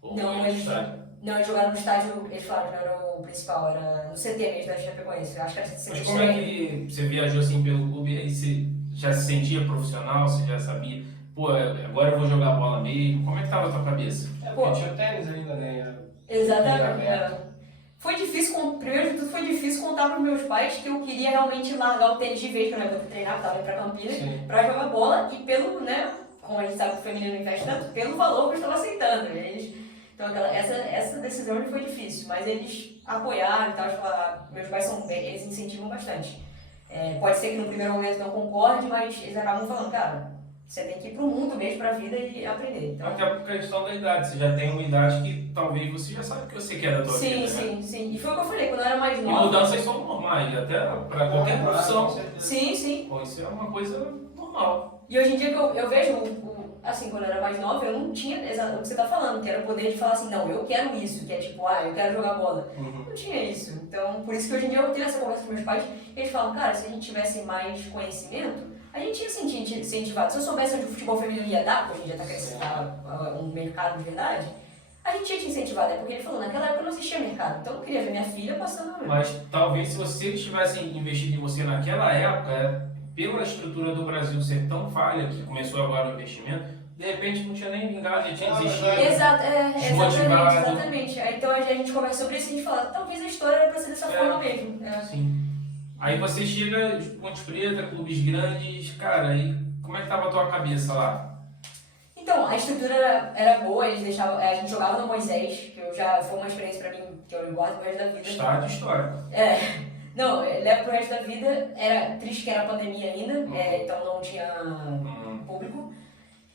Ou Não, no estádio? Não, eles jogaram no estádio, eles falaram que não era o principal, era no CT mesmo da Chapecoense. Eu acho que era CT. Mas como é que você viajou assim pelo clube e aí você já se sentia profissional, você já sabia, pô, agora eu vou jogar bola mesmo? Como é que tava a tua cabeça? Porque tinha o tênis ainda, né? Exatamente. Foi difícil, primeiro de tudo foi difícil contar para meus pais que eu queria realmente largar o tênis de vez, porque eu não ia treinar, porque estava indo para Campinas, para jogar bola e pelo, né, como a gente sabe que o feminino não investe tanto, pelo valor que eu estava aceitando. Então essa decisão foi difícil, mas eles apoiaram e tal, meus pais são bem, eles incentivam bastante. Pode ser que no primeiro momento não concorde, mas eles acabam falando, cara, você tem que ir pro mundo mesmo, pra vida e aprender. Então, até por questão da idade, você já tem uma idade que talvez você já sabe o que você quer da tua vida, sim, né? sim. E foi o que eu falei, quando eu era mais E nova... mudanças são normais, até pra qualquer profissão. Sim. Pô, isso é uma coisa normal. E hoje em dia que eu vejo, assim, quando eu era mais nova, eu não tinha o que você tá falando, que era o poder de falar assim, não, eu quero isso, que é tipo, eu quero jogar bola. Não tinha isso. Então, por isso que hoje em dia eu tenho essa conversa com meus pais, e eles falam, cara, se a gente tivesse mais conhecimento, a gente ia se sentir incentivado. Se eu soubesse onde o futebol feminino ia dar, porque hoje em dia tá crescendo um mercado de verdade, a gente ia te incentivar, né? Porque ele falou, naquela época não existia mercado, então eu queria ver minha filha passando... Mas talvez se vocês tivessem investido em você naquela época, pela estrutura do Brasil ser tão falha, que começou agora o investimento, de repente não tinha nem vingado, já tinha desistido. Exatamente. Aí, então a gente conversa sobre isso e a gente fala, talvez a história era pra ser dessa forma mesmo. Sim. Aí você chega de Ponte Preta, clubes grandes, cara, e como é que tava a tua cabeça lá? Então, a estrutura era boa, eles deixavam, a gente jogava no Moisés, que foi uma experiência pra mim que eu guardo pro resto da vida. Estádio histórico. Não, leva pro resto da vida, era triste que era pandemia ainda, então não tinha público.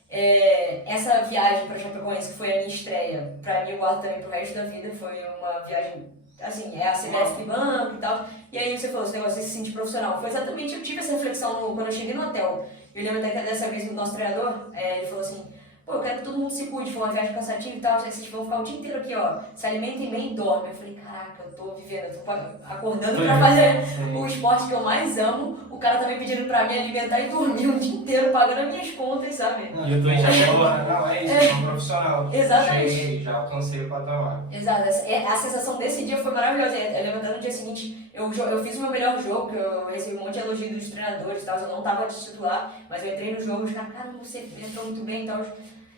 Essa viagem pra Chapecoense, que foi a minha estreia, pra mim eu guardo também pro resto da vida, foi uma viagem, assim, a CBF de banco e tal. E aí você falou, esse negócio de se sentir profissional. Foi exatamente, eu tive essa reflexão quando eu cheguei no hotel. Eu lembro até que dessa vez o nosso treinador, ele falou assim, pô, eu quero que todo mundo se cuide, foi uma viagem cansativa e tal, vocês vão ficar o dia inteiro aqui, ó, se alimentem bem e dormem. Eu falei, caraca, eu tô vivendo, eu tô acordando pra fazer o esporte que eu mais amo, o cara tá me pedindo pra me alimentar e dormir o dia inteiro, pagando as minhas contas, sabe? E eu tô em Jacarepaguá. Não, é isso, é um profissional. Exatamente. Cheguei, já alcancei o patamar. Exato, a sensação desse dia foi maravilhosa. Eu levantando no dia seguinte, eu fiz o meu melhor jogo, que eu recebi um monte de elogio dos treinadores e tal, eu não tava de titular, mas eu entrei no jogo, os caras, cara, você entrou muito bem e tal.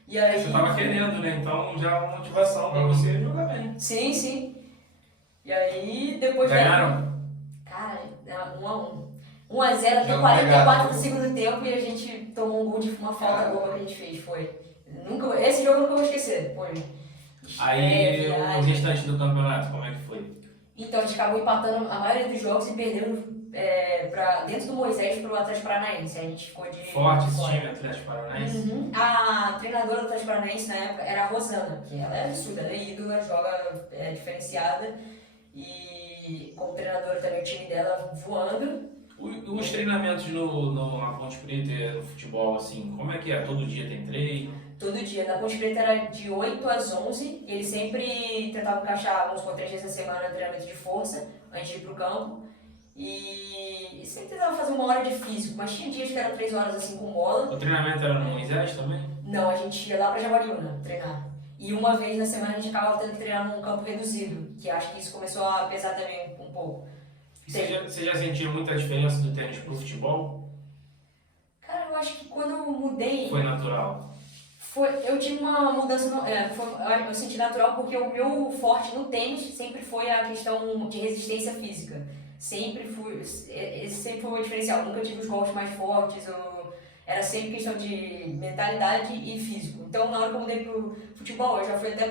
E aí... Você tava querendo, né? Então já é uma motivação pra você jogar bem. Sim. E aí, depois... Ganharam? Cara, 1x0 até 44 do segundo tempo e a gente tomou um gol de uma falta boa que a gente fez, foi. Esse jogo eu nunca vou esquecer, foi. Aí o restante do campeonato, como é que foi? Então a gente acabou empatando a maioria dos jogos e perdendo dentro do Moisés pro Atlético Paranaense. A gente ficou de... Forte esse time, Atlético Paranaense? A treinadora do Atlético Paranaense na época era a Rosana, que ela é absurda, ela é ídola, joga diferenciada e como treinadora também o time dela voando. Os treinamentos na Ponte Preta, no futebol, assim, como é que é? Todo dia tem treino? Todo dia. Na Ponte Preta era de 8 às 11 e eles sempre tentavam encaixar, vamos supor, 3 vezes na semana treinamento de força antes de ir pro campo. E sempre tentava fazer 1 hora de físico, mas tinha dias que era 3 horas assim com bola. O treinamento era no Moisés também? Não, a gente ia lá pra Jaguariúna treinar. E uma vez na semana a gente acabava tendo que treinar num campo reduzido, que acho que isso começou a pesar também um pouco. E você já sentiu muita diferença do tênis pro futebol? Cara, eu acho que quando eu mudei... Foi natural? Eu tive uma mudança, eu senti natural porque o meu forte no tênis sempre foi a questão de resistência física. esse sempre foi o meu diferencial. Nunca tive os golpes mais fortes, era sempre questão de mentalidade e físico. Então, na hora que eu mudei pro futebol, eu já fui até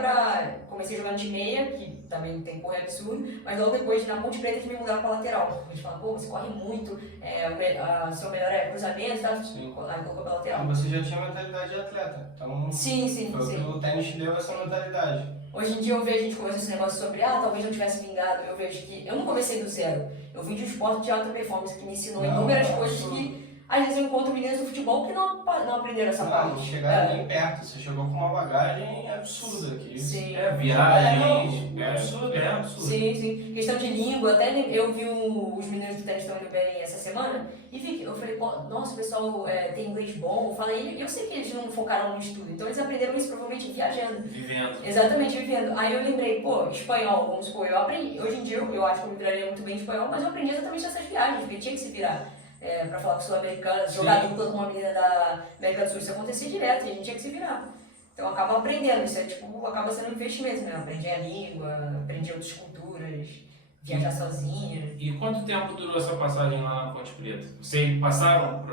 comecei jogando de meia, que também tem correr absurdo, mas logo depois, na Ponte Preta, eles me mudaram pra lateral. Eles falaram, pô, você corre muito, seu melhor é cruzamento, tá? Sim. Aí colocou pra lateral. Você já tinha mentalidade de atleta, então Sim. foi o que o tênis te deu essa mentalidade. Hoje em dia eu vejo, a gente conversa esse negócio sobre, talvez eu tivesse vingado, eu vejo que eu não comecei do zero. Eu vim de um esporte de alta performance que me ensinou inúmeras coisas que às vezes eu encontro meninos do futebol que não aprenderam essa parte. Não chegaram nem perto, você chegou com uma bagagem absurda aqui. Sim. Viagens, absurdo. É absurdo. Sim. Questão de língua, até eu vi os meninos do tênis estão indo bem essa semana e eu falei, pô, nossa, o pessoal tem inglês bom, eu sei que eles não focaram no estudo, então eles aprenderam isso provavelmente viajando. Vivendo. Exatamente, vivendo. Aí eu lembrei, pô, espanhol, vamos supor, eu aprendi, hoje em dia eu acho que eu me viraria muito bem em espanhol, mas eu aprendi exatamente nessas viagens, porque tinha que se virar. Pra falar com sul-americanos, jogar dupla com uma menina da América do Sul, isso acontecia direto e a gente tinha que se virar. Então acaba aprendendo, isso acaba sendo um investimento mesmo. Aprendi a língua, aprendi outras culturas, viajar sozinha. E quanto tempo durou essa passagem lá na Ponte Preta? Vocês passaram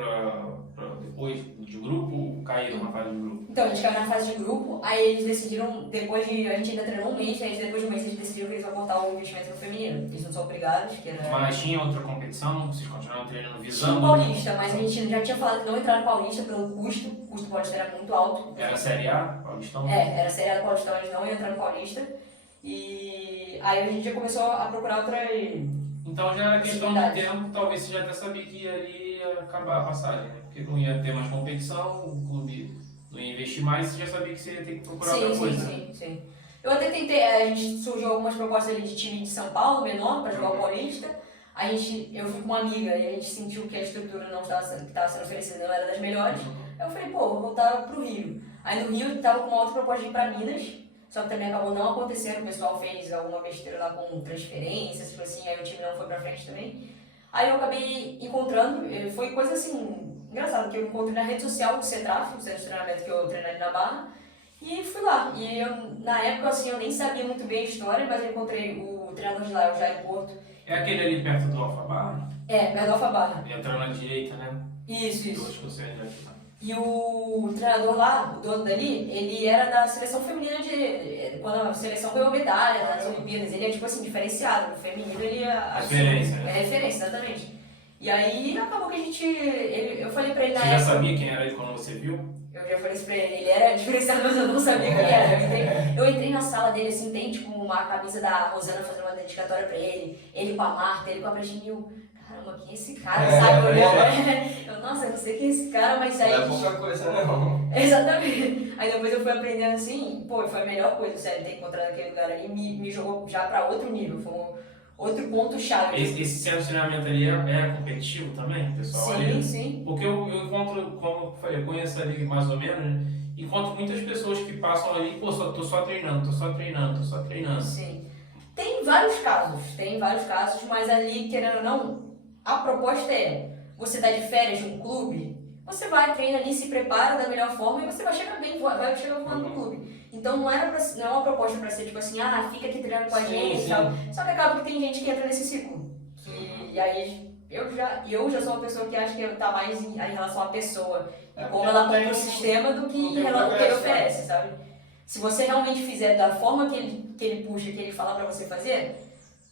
depois de grupo ou caíram na fase de grupo? Então, a gente caiu na fase de grupo, aí eles decidiram, depois de, a gente ainda treinou um mês, aí depois de um mês eles decidiram que eles vão cortar o investimento no feminino. Eles não são obrigados, que era... Mas tinha outra competição? Vocês continuaram treinando Tinha visando? o Paulista, mas a gente já tinha falado que não entrar no Paulista pelo custo, o custo do Paulista era muito alto. Era Série A? Paulistão? Era a Série A do Paulistão, eles não iam entrar no Paulista. E aí a gente já começou a procurar outras... Então já era questão de tempo, talvez você já até sabia que ali ia acabar a passagem, né? Porque não ia ter mais competição, o clube não ia investir mais, você já sabia que você ia ter que procurar outra coisa. Sim. Eu até tentei, a gente surgiu algumas propostas ali de time de São Paulo, menor, para jogar o Paulista. Eu fui com uma amiga e a gente sentiu que a estrutura que estava sendo oferecida não era das melhores. Eu falei, pô, vou voltar pro Rio. Aí no Rio eu estava com uma outra proposta de ir para Minas, só que também acabou não acontecendo, o pessoal fez alguma besteira lá com transferências, tipo assim, aí o time não foi pra frente também. Aí eu acabei encontrando, foi coisa assim, engraçada, que eu encontrei na rede social do CETRAF, o centro de treinamento que eu treinei ali na Barra, e fui lá. E na época, assim, eu nem sabia muito bem a história, mas eu encontrei o treinador de lá, o Jair Porto. É aquele ali perto do Alfabarra? Perto do Alfabarra. Entrando na direita, né? Isso. Eu acho que você ainda aqui. E o treinador lá, o dono dali, ele era da seleção feminina quando a seleção ganhou medalha nas Olimpíadas, ele é tipo assim, diferenciado, no feminino ele é... Referência, né? É referência, exatamente. E aí acabou que eu falei pra ele na época... Você já sabia quem era ele quando você viu? Eu já falei isso pra ele era diferenciado, mas eu não sabia quem era. Eu entrei na sala dele assim, tem tipo uma camisa da Rosana fazendo uma dedicatória pra ele com a Marta, ele com a Pratinho. Caramba, quem é esse cara? Sabe? Nossa, eu não sei quem é esse cara, mas aí... Não é pouca coisa, não. Exatamente. Aí depois eu fui aprendendo assim, pô, foi a melhor coisa, sério, ter encontrado aquele lugar ali, me jogou já pra outro nível, foi outro ponto-chave. Esse centro de treinamento ali é competitivo também, pessoal? Sim. Porque eu encontro, como eu falei, eu conheço ali mais ou menos, né? Encontro muitas pessoas que passam ali, pô, tô só treinando. Sim. Tem vários casos, mas ali, querendo ou não, a proposta você tá de férias de um clube, você vai, treina ali, se prepara da melhor forma e você vai chegar bem, vai chegar voando no clube. Então não é uma proposta pra ser tipo assim, fica aqui treinando com a gente e tal. Só que acaba que tem gente que entra nesse ciclo. E aí eu já sou uma pessoa que acha que tá mais em relação à pessoa, como ela compra o sistema do que em relação ao que ele oferece, sabe? Se você realmente fizer da forma que ele puxa, que ele fala pra você fazer,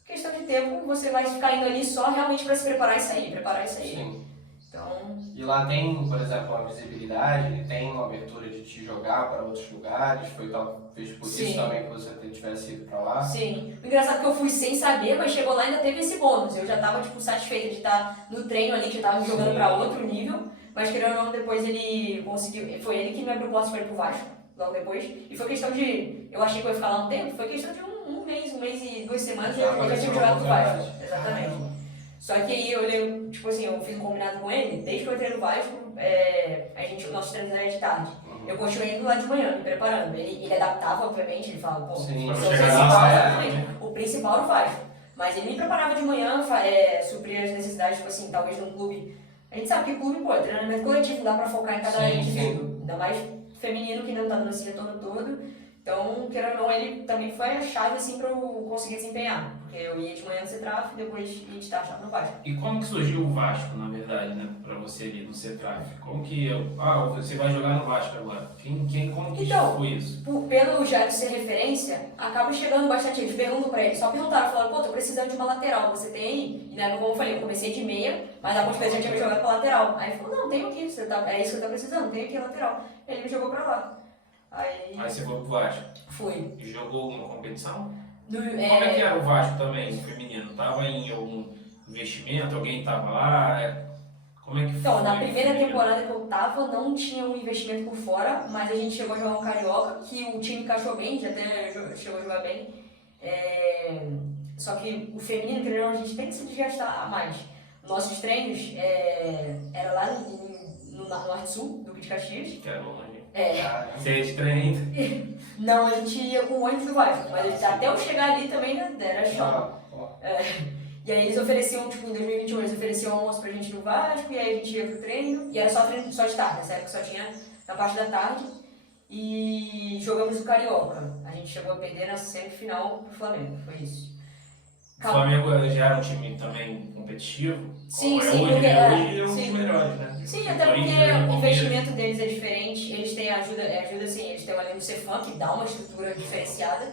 questão de tempo, você vai ficar indo ali só realmente para se preparar e sair. Sim. Então... E lá tem, por exemplo, uma visibilidade, tem uma abertura de te jogar para outros lugares, foi talvez por isso também que você tivesse ido para lá? Sim. O engraçado é que eu fui sem saber, mas chegou lá e ainda teve esse bônus. Eu já estava satisfeita de estar no treino ali, que eu estava me jogando para outro nível, mas querendo ou não, depois ele conseguiu, foi ele que me abriu portas para ir pro Vasco, logo depois, e foi questão de, eu achei que eu ia ficar lá um tempo, foi questão de um mês e 2 semanas eu já tinha jogado pro Vasco. Exatamente. Só que aí eu fiz um combinado com ele, desde que eu entrei no Vasco, o nosso treino era de tarde. Eu continuei indo lá de manhã, me preparando. Ele adaptava, obviamente, ele falava, pô, o principal era o Vasco. Mas ele me preparava de manhã, supria as necessidades, tipo assim, talvez num clube. A gente sabe que clube, pô, treinamento coletivo, não dá pra focar em cada indivíduo. Ainda mais feminino, que não tá dando esse retorno todo. Então, querendo ou não, ele também foi a chave, assim, pra eu conseguir desempenhar. Porque eu ia de manhã no CETRAF e depois ia de tarde no Vasco. E como que surgiu o Vasco, na verdade, né? Pra você ali no CETRAF? Como que você vai jogar no Vasco agora? Como que Então, foi isso? Pelo Jairo ser referência, acaba chegando bastante. Eles perguntam pra ele, só perguntaram, falaram, pô, tô precisando de uma lateral, você tem aí? E na época, como eu falei, eu comecei de meia, mas algumas vezes eu tinha me jogado pra lateral. Aí ele falou, não, tenho aqui, é isso que eu tô precisando, tenho aqui a lateral. Ele me jogou pra lá. Aí Aí você foi pro Vasco. fui. E jogou alguma competição? No, Como é que era o Vasco também, o feminino? Tava em algum investimento? Alguém tava lá? Como é que foi? Então, na primeira feminino? temporada que eu tava, não tinha um investimento por fora, mas a gente chegou a jogar um Carioca, que o time encaixou bem, já até chegou a jogar bem. Só que o feminino, querendo ou não, a gente tem que se desgastar mais. Nossos treinos era lá no Norte Sul, Duque de Caxias. Que era longe. Caramba. Você é de trem ainda? Não, a gente ia com o ônibus do Vasco, mas até eu chegar ali também era chão. E aí eles ofereciam, tipo, em 2021, eles ofereciam almoço pra gente no Vasco, e aí a gente ia pro treino, e era só treino só de tarde, nessa época só tinha na parte da tarde, e jogamos o Carioca. A gente chegou a perder na semifinal pro Flamengo, foi isso. O Flamengo já era um time também competitivo? Sim, Como é sim, hoje, porque né? Hoje é um sim. dos melhores, né? Sim, até porque Corinthians, o Palmeiras. investimento deles é diferente, eles têm ajuda assim, eles têm ali no Cefam, que dá uma estrutura diferenciada.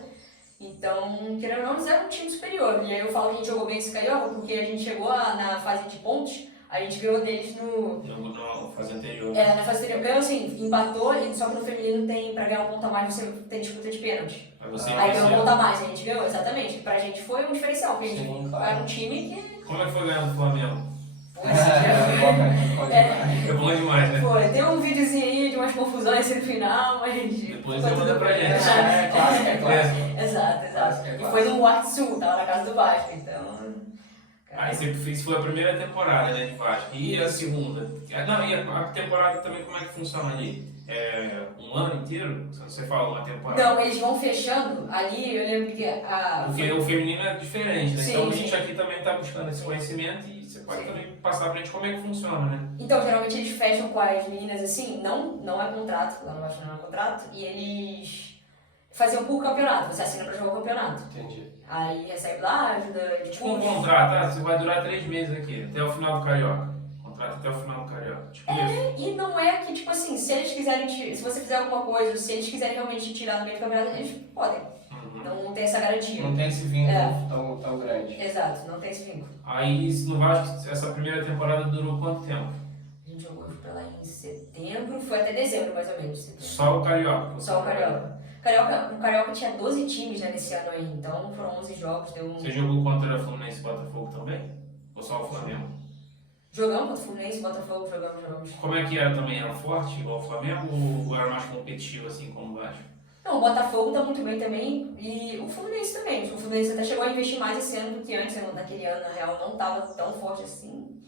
Então, querendo ou não, eles eram um time superior. E aí eu falo que a gente jogou bem esse Carioca, porque a gente chegou na fase de pontos, a gente ganhou deles Na fase anterior. na fase anterior. Ganhou assim, empatou, só que no feminino tem, pra ganhar um ponto a mais, você tem disputa de pênalti. Pra você Aí ganhou um vencer. ponto a mais, a gente ganhou, exatamente. Pra gente foi um diferencial, porque a gente Sim, claro. era um time que... Como é que foi ganhar do Flamengo? É, É bom demais, né? Foi, tem um videozinho aí de umas confusões no final, mas... Depois foi você manda tudo pra bem. gente. clássico, é clássico. Exato. Clássico, é E clássico. foi no Norte Sul, tava na casa do Vasco, então... Aí você fez, foi a primeira temporada, né, de Vasco. E a segunda? Não, e a temporada também, como é que funciona ali? É um ano inteiro? Você fala uma temporada? Não, eles vão fechando ali, eu lembro que Porque o feminino é diferente, né? Sim, Então a sim. gente aqui também está buscando esse conhecimento e você pode também passar pra gente como é que funciona, né? Então, geralmente eles fecham com as meninas assim, não é contrato, lá no Vasco não é contrato, e eles faziam por campeonato, você assina pra jogar o campeonato. Entendi. Aí recebe lá, ajuda de Tipo um curso. contrato, você vai durar 3 meses aqui, até o final do Carioca. Contrato até o final do Carioca. Tipo isso. E não é que, tipo assim, se eles quiserem, se você fizer alguma coisa, se eles quiserem realmente te tirar no meio do campeonato, eles podem. Uhum. Não tem essa garantia. Não tem esse vínculo tão grande. Exato, não tem esse vínculo. Aí no Vasco, essa primeira temporada durou quanto tempo? A gente jogou pra lá em setembro, foi até dezembro mais ou menos. Setembro. Só o Carioca? Só o Carioca. O Carioca tinha 12 times, né, nesse ano aí, então foram 11 jogos, deu um... Você jogou contra Fluminense e Botafogo também? Ou só o Flamengo? Jogamos contra o Fluminense, Botafogo, jogamos. Como é que era também? Era forte igual o Flamengo ou era mais competitivo assim como o Vasco? Não, o Botafogo tá muito bem também e o Fluminense também. O Fluminense até chegou a investir mais esse ano do que antes, naquele ano, na real, não tava tão forte assim.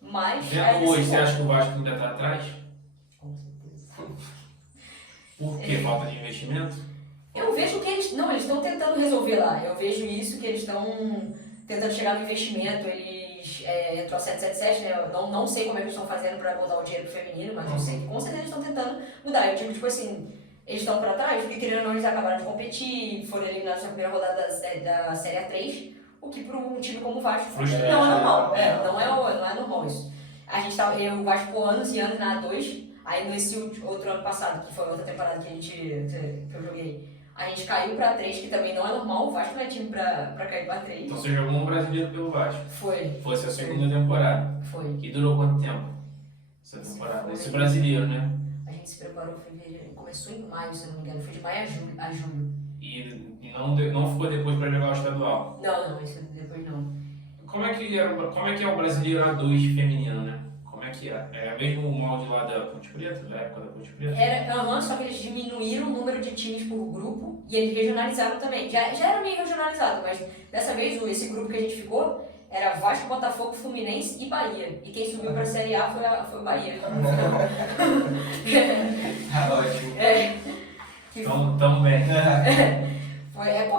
Mas... Vendo hoje, você acha que o Vasco ainda está atrás? Com certeza. Por quê? Falta de investimento? Eu vejo que eles estão tentando resolver lá. Eu vejo isso, que eles estão tentando chegar no investimento. Eles entrou a 777, né? Eu não sei como é que eles estão fazendo para botar o dinheiro pro feminino, mas eu sei que com certeza eles estão tentando mudar. Eu digo, tipo assim, eles estão para trás porque querendo ou não eles acabaram de competir, foram eliminados na primeira rodada da Série A3, o que para um time como o Vasco Frustrante, não é normal. né? Não é normal isso. A gente o Vasco ficou anos e anos na A2, aí nesse outro ano passado, que foi outra temporada que eu joguei, a gente caiu pra 3, que também não é normal, o Vasco não é time pra cair pra 3. Então você jogou um brasileiro pelo Vasco. Foi. Fosse a segunda temporada. Foi. E durou quanto tempo? Essa temporada? Esse brasileiro, né? A gente se preparou, começou em maio, se eu não me engano, foi de maio a julho. E não ficou depois para jogar o estadual. Não, isso depois não. Como é que é o brasileiro A2 feminino, né? Como é que é? É o mesmo molde lá da Ponte Preta, da época da Ponte Preta? Só que eles diminuíram o número de times por grupo e eles regionalizaram também. Já era meio regionalizado, mas dessa vez esse grupo que a gente ficou era Vasco, Botafogo, Fluminense e Bahia. E quem subiu pra Série A foi o Bahia. Tá ótimo. Então, tão bem.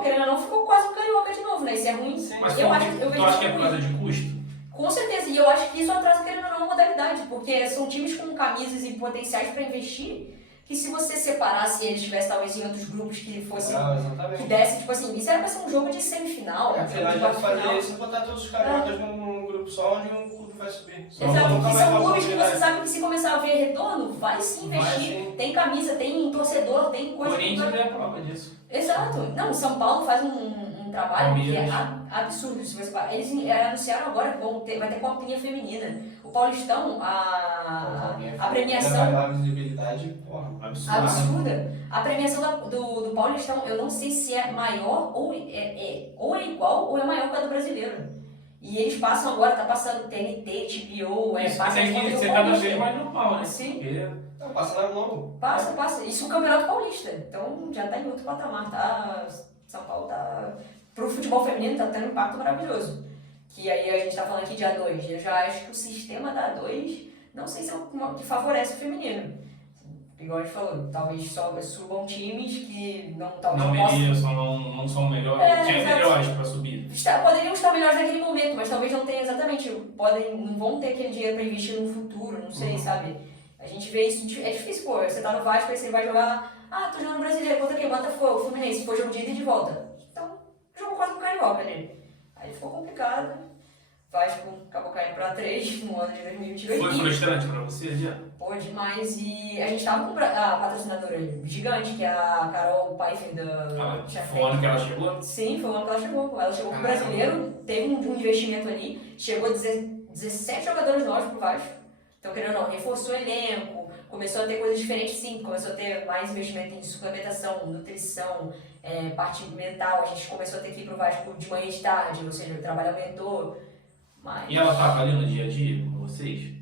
Querendo ou não, ficou quase um carioca de novo, né? Isso é ruim. Mas eu tu vejo acha que é ruim. por causa de custo? Com certeza, e eu acho que isso atrasa, querendo ou não, a modalidade, porque são times com camisas e potenciais para investir, que se você separasse eles, estivesse talvez em outros grupos que fossem, Não, que exatamente. desse, tipo assim, isso era pra ser um jogo de semifinal, É, um porque jogo nós de já quarta-final. fazer isso e botar todos os cariocas num grupo só onde um clube vai subir. Exato, Nunca e vai são dar clubes que você oportunidade. sabe que se começar a ver retorno, vai sim Vai investir. sim. Tem camisa, tem torcedor, tem coisa. Corinthians é a prova disso. Exato. Não, o São Paulo faz um trabalho que é Palmeiras. absurdo. Se você... Eles anunciaram agora que vai ter copinha feminina. O Paulistão, a premiação... Vai dar visibilidade, porra. Absurda. A premiação do Paulistão, eu não sei se é maior ou é igual ou é maior que a do brasileiro. E eles passam agora, tá passando TNT, TBO, Isso passa tem que ser cada vez mais normal, né? Sim. Porque Não, passa na Globo. Passa. Isso é o Campeonato Paulista. Então já tá em outro patamar, tá? São Paulo tá... Pro futebol feminino tá tendo um impacto maravilhoso. Que aí a gente tá falando aqui de A2. Eu já acho que o sistema da A2, não sei se é o que favorece o feminino. Igual a gente falou, talvez só subam times que talvez não não possam... meriam, não são melhores. Tinha exato. melhores pra subir. Poderiam estar melhores naquele momento, mas talvez não tenham exatamente. Não vão ter aquele dinheiro para investir no futuro, não sei, sabe? A gente vê isso, é difícil, pô. Você tá no Vasco, aí você vai jogar. Tô jogando brasileiro, contra quem? Botafogo, Fluminense, foi jogo de ida e de volta. Então, jogou quase com o Carioca ali. Aí ficou complicado. Vasco acabou caindo pra 3 no ano de 2022. Foi frustrante pra você, Diana? Pô, demais. E a gente tava com a patrocinadora gigante, que é a Carol Pfeiffer da Foi o ano que ela chegou? Sim, foi o ano que ela chegou. Ela chegou pro brasileiro, teve um investimento ali, chegou 17 jogadores novos pro Vasco. Então, querendo ou não, reforçou o elenco, começou a ter coisas diferentes, sim, começou a ter mais investimento em suplementação, nutrição, parte mental. A gente começou a ter que ir pro Vasco de manhã e de tarde, ou seja, o trabalho aumentou. Mas... E ela tava ali no dia a dia com vocês?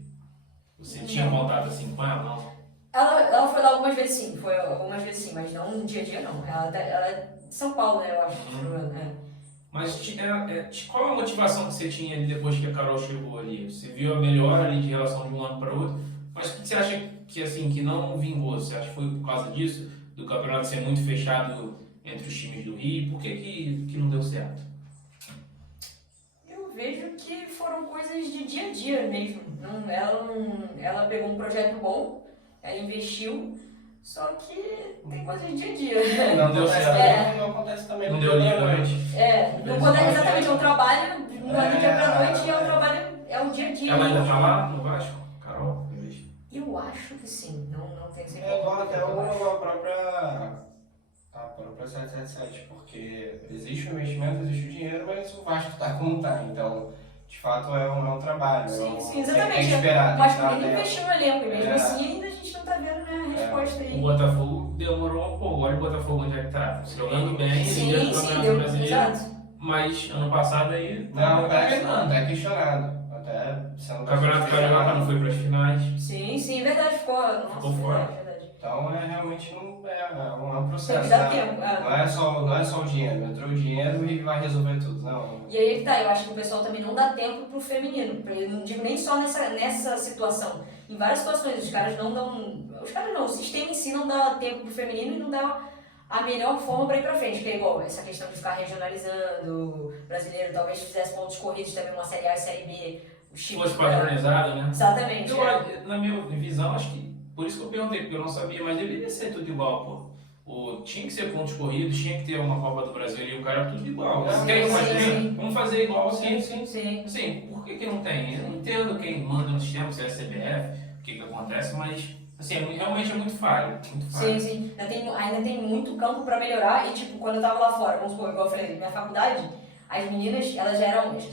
Você tinha contato assim com ela, não? Ela foi lá algumas vezes sim, mas não no dia a dia não. Ela é de São Paulo, né, eu acho. Mas qual a motivação que você tinha ali depois que a Carol chegou ali? Você viu a melhora ali de relação de um ano para outro, mas o que você acha que, assim, que não vingou? Você acha que foi por causa disso? Do campeonato ser muito fechado entre os times do Rio? Por que não deu certo? Eu vejo que foram coisas de dia a dia mesmo. Ela pegou um projeto bom, ela investiu, só que tem coisas de dia a dia. Não deu certo. certo, não acontece também. Não deu liga antes. Não acontece exatamente, é um trabalho, não é do dia pra noite, é um trabalho, é o dia a dia. Ela ainda tá lá no Vasco? Carol, eu vejo. Eu acho que sim, não tenho certeza. É igual até a própria 777, porque existe o investimento, existe o dinheiro, mas o Vasco tá como tá, então de fato é um trabalho. Sim, Tem exatamente. que esperar. Mas tem que ele dar investiu no elenco, e mesmo É. assim ainda a gente não tá vendo, né, a resposta O aí. Botafogo demorou um pouco. Olha o Botafogo onde é que tá. Jogando bem, líder do Campeonato deu, Brasileiro. exato. Mas ano passado aí. Não, tá até questionado. Até sendo O Campeonato Carioca não foi para as finais. Sim, é verdade, ficou. Nossa, Ficou fora. É verdade. Então realmente um Tem processo. que dar né? tempo. Não é só o dinheiro. Entrou o dinheiro e vai resolver tudo. Não. E aí que tá, eu acho que o pessoal também não dá tempo pro feminino. Eu não digo nem só nessa situação. Em várias situações, os caras não dão. O sistema em si não dá tempo pro feminino e não dá a melhor forma para ir pra frente. Que é igual essa questão de ficar regionalizando o brasileiro, talvez fizesse pontos corridos também, uma Série A e Série B. Se fosse padronizado, né? Exatamente. Na minha visão, acho que. Por isso que eu perguntei, porque eu não sabia, mas deveria ser tudo igual, pô. Tinha que ser pontos corridos, tinha que ter uma Copa do Brasil e o cara tudo igual. Se querem fazer, vamos fazer igual assim. Sim. Assim, por que não tem? Eu não entendo quem manda no sistema, se é a CBF, o que acontece, mas assim, realmente é muito falho. Muito falho. Sim. Ainda tem muito campo para melhorar e tipo, quando eu tava lá fora, vamos supor, igual eu falei, minha faculdade, as meninas, elas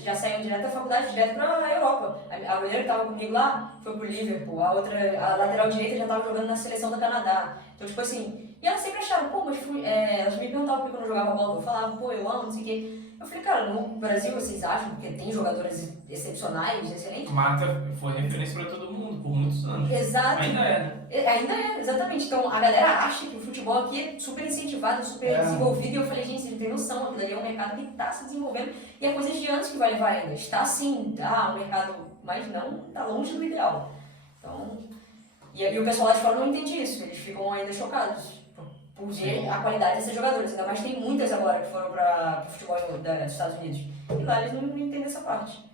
já saíram direto da faculdade, direto pra Europa. A goleira que tava comigo lá foi pro Liverpool, a lateral direita já tava jogando na seleção do Canadá. Então, tipo assim, e elas sempre acharam, pô, mas elas me perguntavam por que eu não jogava bola, eu falava, pô, eu amo, não sei o quê. Eu falei, cara, no Brasil vocês acham, porque tem jogadoras excepcionais, excelentes? Mata foi referência para todo mundo por muitos anos. Exato. Ainda é, né? Ainda é, exatamente. Então a galera acha que o futebol aqui é super incentivado, super desenvolvido. E eu falei, gente, vocês não tem noção, aquilo ali é um mercado que está se desenvolvendo. E é coisa de anos que vai levar ainda. Está sim, tá, o mercado, mas não, está longe do ideal. Então, e o pessoal lá de fora não entende isso, eles ficam ainda chocados por ver a qualidade desses jogadores. Ainda mais tem muitas agora que foram para o futebol dos Estados Unidos. E lá eles não entendem essa parte.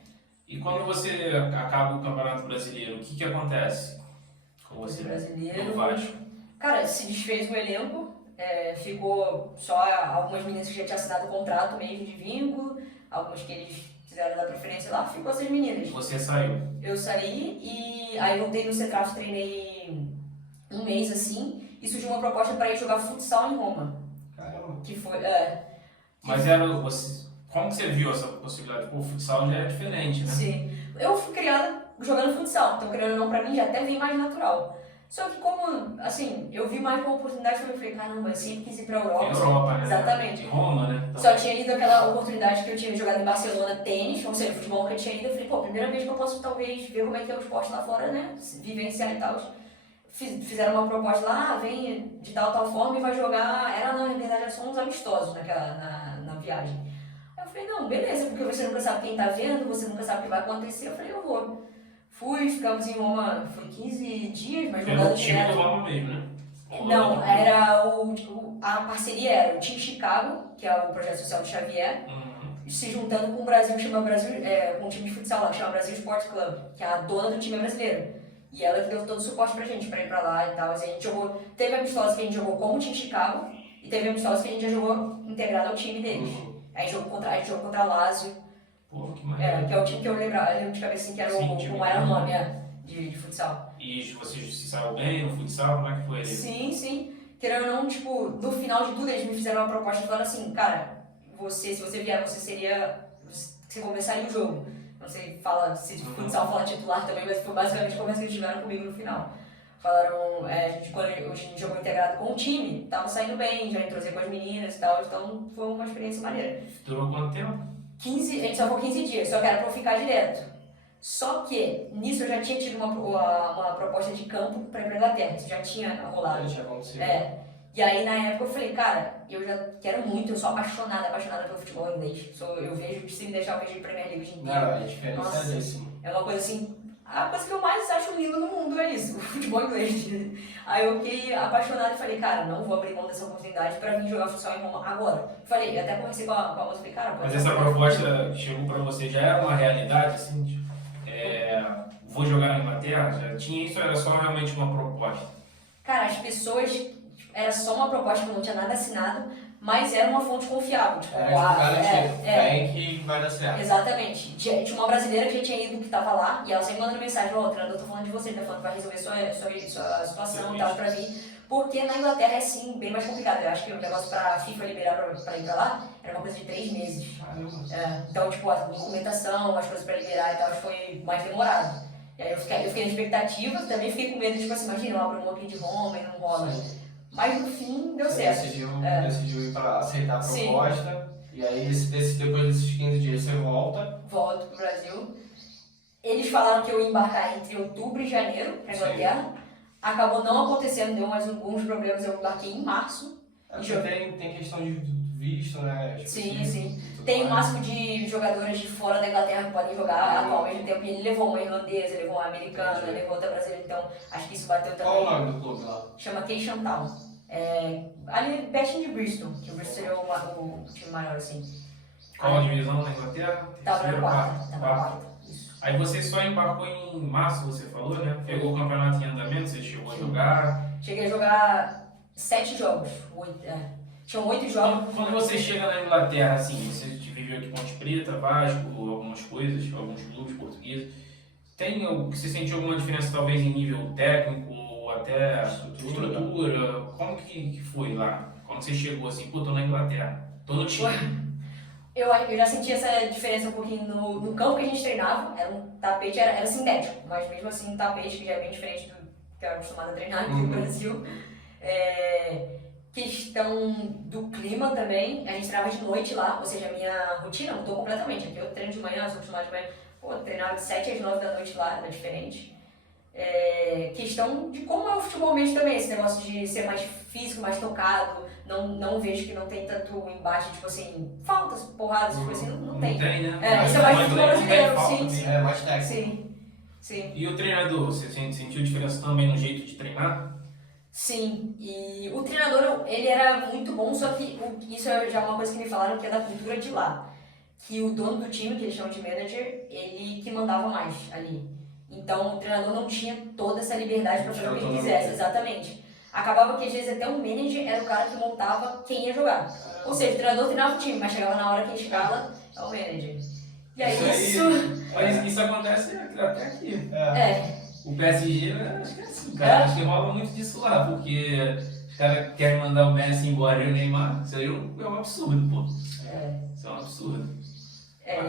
E quando você acaba o Campeonato Brasileiro, o que acontece com você? Brasileiro. No Vasco? Cara, se desfez o elenco, ficou só algumas meninas que já tinham assinado o contrato mesmo de vínculo, algumas que eles fizeram da preferência lá, ficou essas meninas. Você saiu. Eu saí e aí voltei no Cetraf, treinei um mês assim, e surgiu uma proposta para ir jogar futsal em Roma. Caramba. Que foi. Mas era você. Como que você viu essa possibilidade? Pô, o futsal já é diferente, né? Sim. Eu fui criada jogando futsal, então querendo ou não, pra mim já até vem mais natural. Só que como, assim, eu vi mais uma oportunidade, eu falei, caramba, eu sempre quis ir pra Europa. Europa, né? Exatamente. Em Roma, né? Então, Só tinha ido aquela oportunidade que eu tinha jogado em Barcelona tênis, ou seja, futebol que eu tinha ido, eu falei, pô, primeira vez que eu posso talvez ver como é que é o esporte lá fora, né? Vivenciar e tal. Fizeram uma proposta lá, vem de tal forma e vai jogar. Na verdade, era só uns amistosos na viagem. Aí eu falei, não, beleza, porque você nunca sabe quem tá vendo, você nunca sabe o que vai acontecer. Eu falei, eu vou. Fui, ficamos em Roma, foi 15 dias, mas era jogando o time do direto. Roma mesmo, né? Não, era a parceria era o Team Chicago, que é o projeto social do Xavier, se juntando com o Brasil, com um time de futsal lá, que chama Brasil Sport Club, que é a dona do time brasileiro. E ela que deu todo o suporte pra gente, pra ir pra lá e tal. E a gente jogou, teve amistosos que a gente jogou com o Team Chicago, e teve amistosos que a gente já jogou integrado ao time deles. Aí a gente jogou contra a Lazio, Pô, que maneiro. que é o time que eu lembro de cabeça assim, que era o maior nome de futsal. E você se saiu bem no futsal? Como é que foi ele? Sim, sim. Querendo ou não, tipo, no final de tudo eles me fizeram uma proposta falando assim, cara, se você vier, você começaria o jogo. Não sei, se de futsal fala titular também, mas foi basicamente a conversa que eles tiveram comigo no final. Falaram, quando a gente jogou integrado com o time, tava saindo bem, já entrosei com as meninas e tal, então foi uma experiência maneira. Durou quanto tempo? 15, a gente só ficou 15 dias, só que era pra eu ficar direto. Só que, nisso eu já tinha tido uma proposta de campo pra ir pra Inglaterra, isso já tinha rolado. Já aconteceu. E aí na época eu falei, cara, eu já quero muito, eu sou apaixonada pelo futebol inglês. Eu vejo, se me deixar, eu vejo Premier League hoje em dia. Não, é diferenciadíssimo. É uma coisa assim, a coisa que eu mais acho lindo no mundo é isso, o futebol inglês. Aí eu fiquei apaixonada e falei, cara, não vou abrir mão dessa oportunidade pra vir jogar futsal em Roma agora. Falei, até conversei com a moça, falei, cara... Mas essa proposta chegou pra você, já era uma realidade, assim, tipo, vou jogar na Inglaterra? Já tinha isso ou era só realmente uma proposta? Cara, as pessoas... Era só uma proposta que não tinha nada assinado, mas era uma fonte confiável. Tipo, vem que vai dar certo. Exatamente. Tinha uma brasileira que já tinha ido, que tava lá, e ela sempre mandando mensagem, ó, treinador, tô falando de você, tá falando que vai resolver sua situação e tal, pra vir. Porque na Inglaterra é sim, bem mais complicado. Eu acho que o negócio pra FIFA liberar pra ir pra lá era uma coisa de 3 meses. Então, tipo, a documentação, as coisas pra liberar e tal, foi mais demorado. E aí eu fiquei na expectativa, também fiquei com medo, tipo assim, imagina, eu abro mão aqui de Roma e não rola. Mas no fim deu certo. Decidiu ir pra aceitar a proposta. E aí depois desses 15 dias você volta. Volto pro Brasil. Eles falaram que eu ia embarcar entre outubro e janeiro pra Inglaterra. Acabou não acontecendo, deu mais alguns problemas, eu embarquei em março. Tem questão de visto, né? Sim. Tem o máximo de jogadoras de fora da Inglaterra que podem jogar ao mesmo tempo. E ele levou uma irlandesa, levou uma americana, levou outra brasileira, então acho que isso bateu também. Qual o nome do clube lá? Chama Keishan Town. Ali pertinho de Bristol, que o Bristol seria o time maior, assim. Qual a divisão na Inglaterra? Tava na quarta. Isso. Aí você só embarcou em março, você falou, né? Pegou o campeonato em andamento, você chegou a jogar. Cheguei a jogar 7 jogos. Tinham 8 jogos. Quando você chega na Inglaterra, assim, você viveu aqui em Ponte Preta, Vasco, algumas coisas, alguns clubes portugueses. Você sentiu alguma diferença talvez em nível técnico ou até estrutura? Como que foi lá? Quando você chegou assim, pô, tô na Inglaterra, tô no time. Eu já senti essa diferença um pouquinho no campo que a gente treinava. Era um tapete, era sintético, mas mesmo assim um tapete que já é bem diferente do que eu era acostumado a treinar aqui no Brasil. Questão do clima também, a gente treinava de noite lá, ou seja, a minha rotina mudou completamente. Aqui eu treino de manhã, sou acostumado de manhã, treinava de 7 às 9 da noite lá, era diferente. Questão de como é o futebol mesmo também, esse negócio de ser mais físico, mais tocado, não vejo que não tem tanto embate, tipo assim, faltas, porradas, tipo assim, não tem. Não tem, né? Isso é mais futebol brasileiro, sim. É mais técnico. Sim. E o treinador, você sentiu diferença também no jeito de treinar? Sim, e o treinador, ele era muito bom, só que isso é já uma coisa que me falaram que é da cultura de lá. Que o dono do time, que eles chamam de manager, ele que mandava mais ali. Então o treinador não tinha toda essa liberdade para fazer o que ele quisesse, exatamente. acabava que às vezes até o manager era o cara que montava quem ia jogar. Ou seja, o treinador treinava o time, mas chegava na hora quem escala é o manager. E aí Mas isso acontece até aqui. É. O PSG, né, acho que é assim, cara. Acho que rola muito disso lá, porque os caras querem mandar o Messi embora e o Neymar. Isso aí é um absurdo, pô. Isso é um absurdo.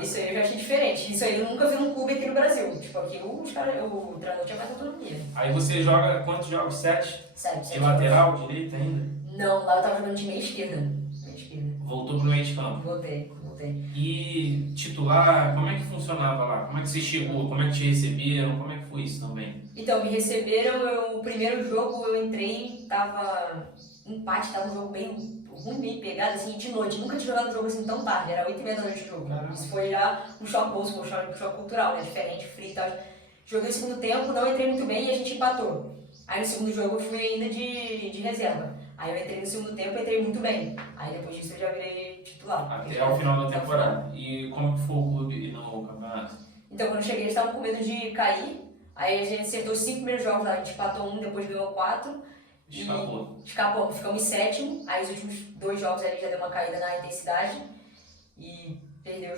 Isso aí eu já achei diferente. Isso aí eu nunca vi num clube aqui no Brasil. Tipo, aqui o treinador tinha mais autonomia. Aí você joga quantos jogos? 7? Sete De lateral, direito ainda? Não, lá eu tava jogando de meia esquerda. Meia esquerda. Voltou pro meio de campo. Voltei. E titular, como é que funcionava lá? Como é que você chegou? Como é que te receberam? Como é que foi isso também? Então, me receberam, o primeiro jogo eu entrei, tava empate, tava um jogo bem ruim, bem pegado, assim, de noite. Nunca tinha jogado um jogo assim tão tarde, era 8h30 da noite o jogo. Caramba. Isso foi já um choque bolso, um choque cultural, né? Diferente, frio e tal. Joguei o segundo tempo, não entrei muito bem e a gente empatou. Aí no segundo jogo eu fui ainda de reserva. Aí eu entrei no segundo tempo e entrei muito bem. Aí depois disso eu já virei titular. Até ao final da temporada. E como que foi o clube no campeonato? Então quando eu cheguei eles estavam com medo de cair. Aí a gente acertou os 5 primeiros jogos lá, a gente empatou 1, depois ganhou 4. Escapou, ficamos em sétimo. Aí os últimos 2 jogos ali já deu uma caída na intensidade. E perdeu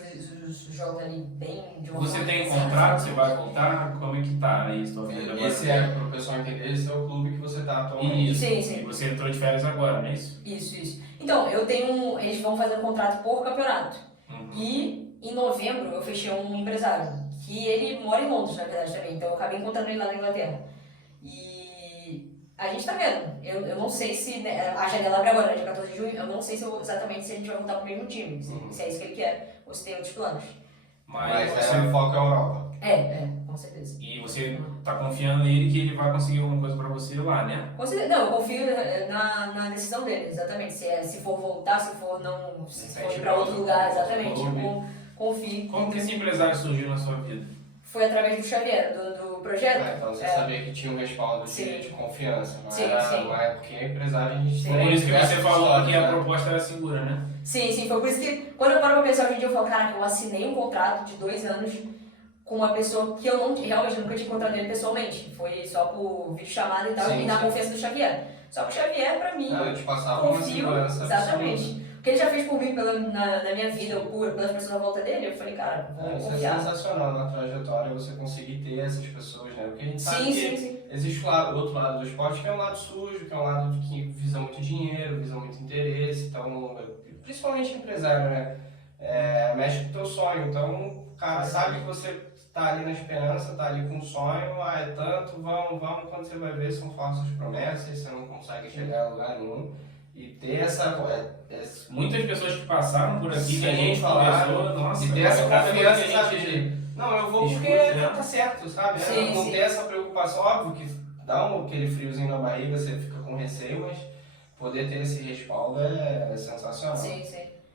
os jogos ali bem de uma Você forma tem contrato? Você vai voltar? Como é que tá aí a sua vida agora? Esse é, para o pessoal entender, esse é o clube que você está atualmente. Isso. Sim. E você entrou de férias agora, não é isso? Isso. Então, eles vão fazer um contrato por campeonato. E em novembro eu fechei um empresário, que ele mora em Londres, na verdade, também. Então eu acabei encontrando ele lá na Inglaterra. E a gente tá vendo. Eu não sei se, né, a janela abre agora, né, dia 14 de junho, eu não sei exatamente se a gente vai voltar pro mesmo time, se é isso que ele quer, ou se tem outros planos. Mas o foco é a Europa. Com certeza. E você tá confiando nele que ele vai conseguir alguma coisa pra você lá, né? Não, eu confio na decisão dele, exatamente. Se for voltar, se for ir pra outro lugar, exatamente. Eu confio. Como que esse empresário surgiu na sua vida? Foi através do Xavier, do projeto. Então você sabia que tinha um respaldo de confiança, não Sim. é porque é empresário a gente Por isso que você falou que a né? proposta era segura, né? Sim, foi por isso que quando eu paro pra pensar hoje em dia, eu falo, cara, eu assinei um contrato de 2 anos com uma pessoa que eu realmente nunca tinha encontrado ele pessoalmente. Foi só por videochamada e tal, e na confiança do Xavier. Só que o Xavier, pra mim, eu te passava uma segurança. Exatamente. O que ele já fez por mim na minha vida, ou pelas pessoas à volta dele, eu falei, cara, vou confiar. Isso é sensacional na trajetória, você conseguir ter essas pessoas, né? Porque a gente sabe Sim. existe o outro lado do esporte, que é um lado sujo, que é um lado que visa muito dinheiro, visa muito interesse, então, principalmente empresário, né? Mexe com o teu sonho, então, cara, sabe que você tá ali na esperança, tá ali com um sonho, é tanto, vamos, quando você vai ver, são falsas promessas, você não consegue chegar a lugar nenhum. E ter muitas pessoas que passaram por aqui, que a gente conversou, nossa, e ter essa confiança, que sabe? Não, eu vou porque tá certo, sabe? Não ter essa preocupação, óbvio que dá aquele friozinho na barriga, você fica com receio, mas poder ter esse respaldo é sensacional. Sim.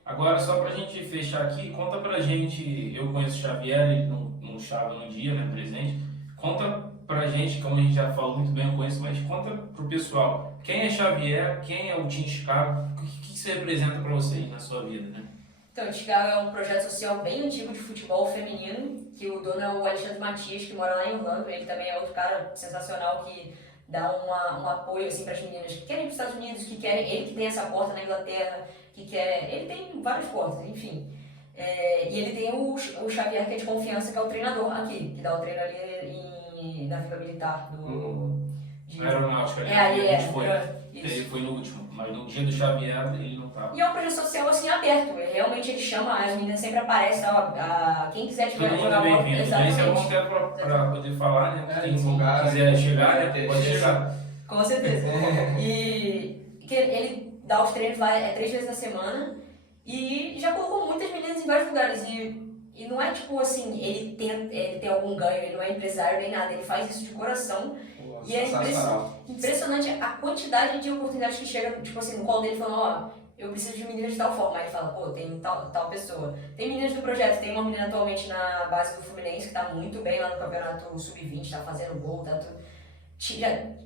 Agora, só pra gente fechar aqui, conta pra gente, eu conheço o Xavier, ele não estava no dia, né, presente, conta pra gente, como a gente já falou muito bem, eu conheço, mas conta pro pessoal, quem é Xavier, quem é o Team Chicago, o que isso representa pra vocês na sua vida, né? Então, o Chicago é um projeto social bem antigo de futebol feminino, que o dono é o Alexandre Matias, que mora lá em Orlando. Ele também é outro cara sensacional que dá um apoio assim, para as meninas que querem ir para os Estados Unidos, que querem, ele que tem essa porta na Inglaterra, ele tem várias portas, enfim. E ele tem o Xavier, que é de confiança, que é o treinador aqui, que dá o treino ali na Vila Militar Aeronáutica, ele foi no último, mas no dia do Xavier ele não estava. E é um projeto social assim aberto, realmente ele chama, as meninas sempre aparecem, quem quiser Todo mundo é bem-vindo, isso é bom até para poder falar, né? Quem quiser chegar, pode chegar. Com certeza. E que ele dá os treinos lá 3 vezes na semana e já colocou muitas meninas em vários lugares. E não é tipo assim, ele tem algum ganho, ele não é empresário nem nada, ele faz isso de coração. E é impressionante a quantidade de oportunidades que chega, tipo assim, no colo dele falando, eu preciso de meninas de tal forma. Aí ele fala, tem tal pessoa. Tem meninas do projeto, tem uma menina atualmente na base do Fluminense que tá muito bem lá no campeonato sub-20, tá fazendo gol, tá tudo.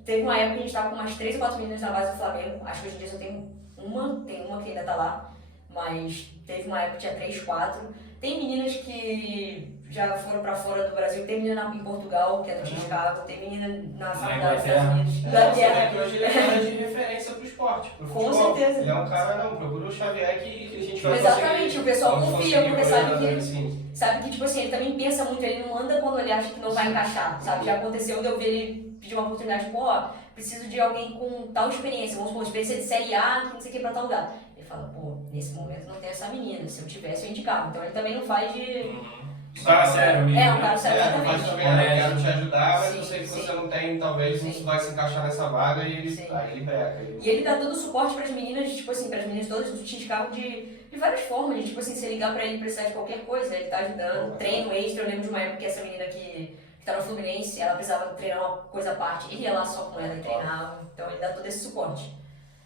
Teve uma época que a gente tava com umas 3 ou 4 meninas na base do Flamengo, acho que hoje em dia só tem uma que ainda tá lá, mas teve uma época que tinha 3, 4. Tem meninas que já foram pra fora do Brasil. Tem menina em Portugal, que é do Chicago, tem menina na faculdade dos Inglaterra. Estados Unidos. Você vê que hoje ele é cara de referência pro esporte, pro Com futebol. certeza. Ele é um cara, não, procura o Xavier que a gente vai Exatamente, conseguir. o pessoal vamos confia, conseguir porque sabe melhorar, que, assim. sabe que, tipo assim, ele também pensa muito, ele não anda quando ele acha que não vai encaixar, sabe? Já aconteceu de eu ver ele pedir uma oportunidade, tipo, ó, preciso de alguém com tal experiência, vamos supor, experiência de Série A, que não sei o que, pra tal lugar. Ele fala, pô, nesse momento não tem essa menina, se eu tivesse eu indicava. Então ele também não faz de... Fala sério mesmo. É, um cara sério, Não faz exatamente. também, eu quero te ajudar, mas Sim, eu sei que sim. você não tem, talvez não Sim. vai se encaixar nessa vaga e Sim. aí ele breca. E ele dá todo o suporte pras meninas, tipo assim, pras meninas todas do Chicago de várias formas, de, tipo assim, você ligar pra ele precisar de qualquer coisa, ele tá ajudando, treino extra, eu lembro de uma época que essa menina que tá no Fluminense, ela precisava treinar uma coisa à parte, ele ia lá só com ela e treinava, então ele dá todo esse suporte.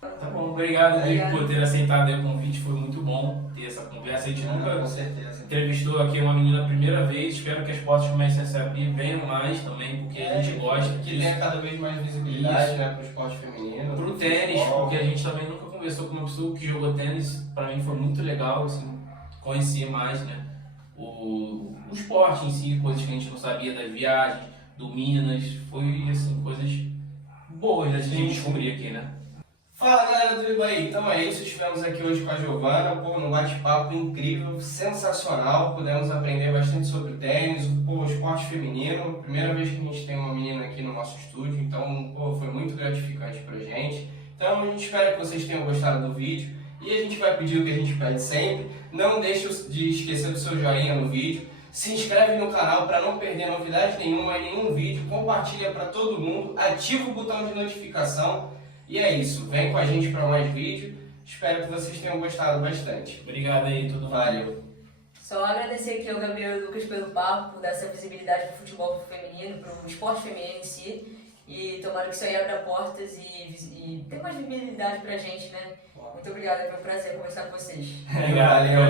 Tá bom, obrigado, Diego, Obrigado. por ter aceitado aí o convite, foi muito bom ter essa conversa. A gente nunca Com certeza. entrevistou aqui uma menina a primeira vez, espero que as portas comecem a se abrir, venham mais também, porque a gente gosta que disso. tenha cada vez mais visibilidade, né, pro esporte feminino. Pro tênis, porque a gente também nunca conversou com uma pessoa que jogou tênis, pra mim foi muito legal, assim, conhecer mais, né, o esporte em si, coisas que a gente não sabia das viagens, do Minas, foi, assim, coisas boas da gente descobrir aqui, né. Fala galera do Ibaí, então é isso, estivemos aqui hoje com a Giovana, pô, num bate-papo incrível, sensacional, pudemos aprender bastante sobre tênis, pô, esporte feminino, primeira vez que a gente tem uma menina aqui no nosso estúdio, então, pô, foi muito gratificante pra gente. Então a gente espera que vocês tenham gostado do vídeo e a gente vai pedir o que a gente pede sempre, não deixe de esquecer do seu joinha no vídeo, se inscreve no canal para não perder novidade nenhuma em nenhum vídeo, compartilha para todo mundo, ativa o botão de notificação. E é isso, vem com a gente para mais vídeo, espero que vocês tenham gostado bastante. Obrigado aí, todo mundo. Valeu! Só agradecer aqui ao Gabriel e ao Lucas pelo papo, por dar essa visibilidade pro futebol feminino, pro esporte feminino em si, e tomara que isso aí abra portas e dê mais visibilidade pra gente, né? Muito obrigada, foi um prazer conversar com vocês. Obrigado, valeu.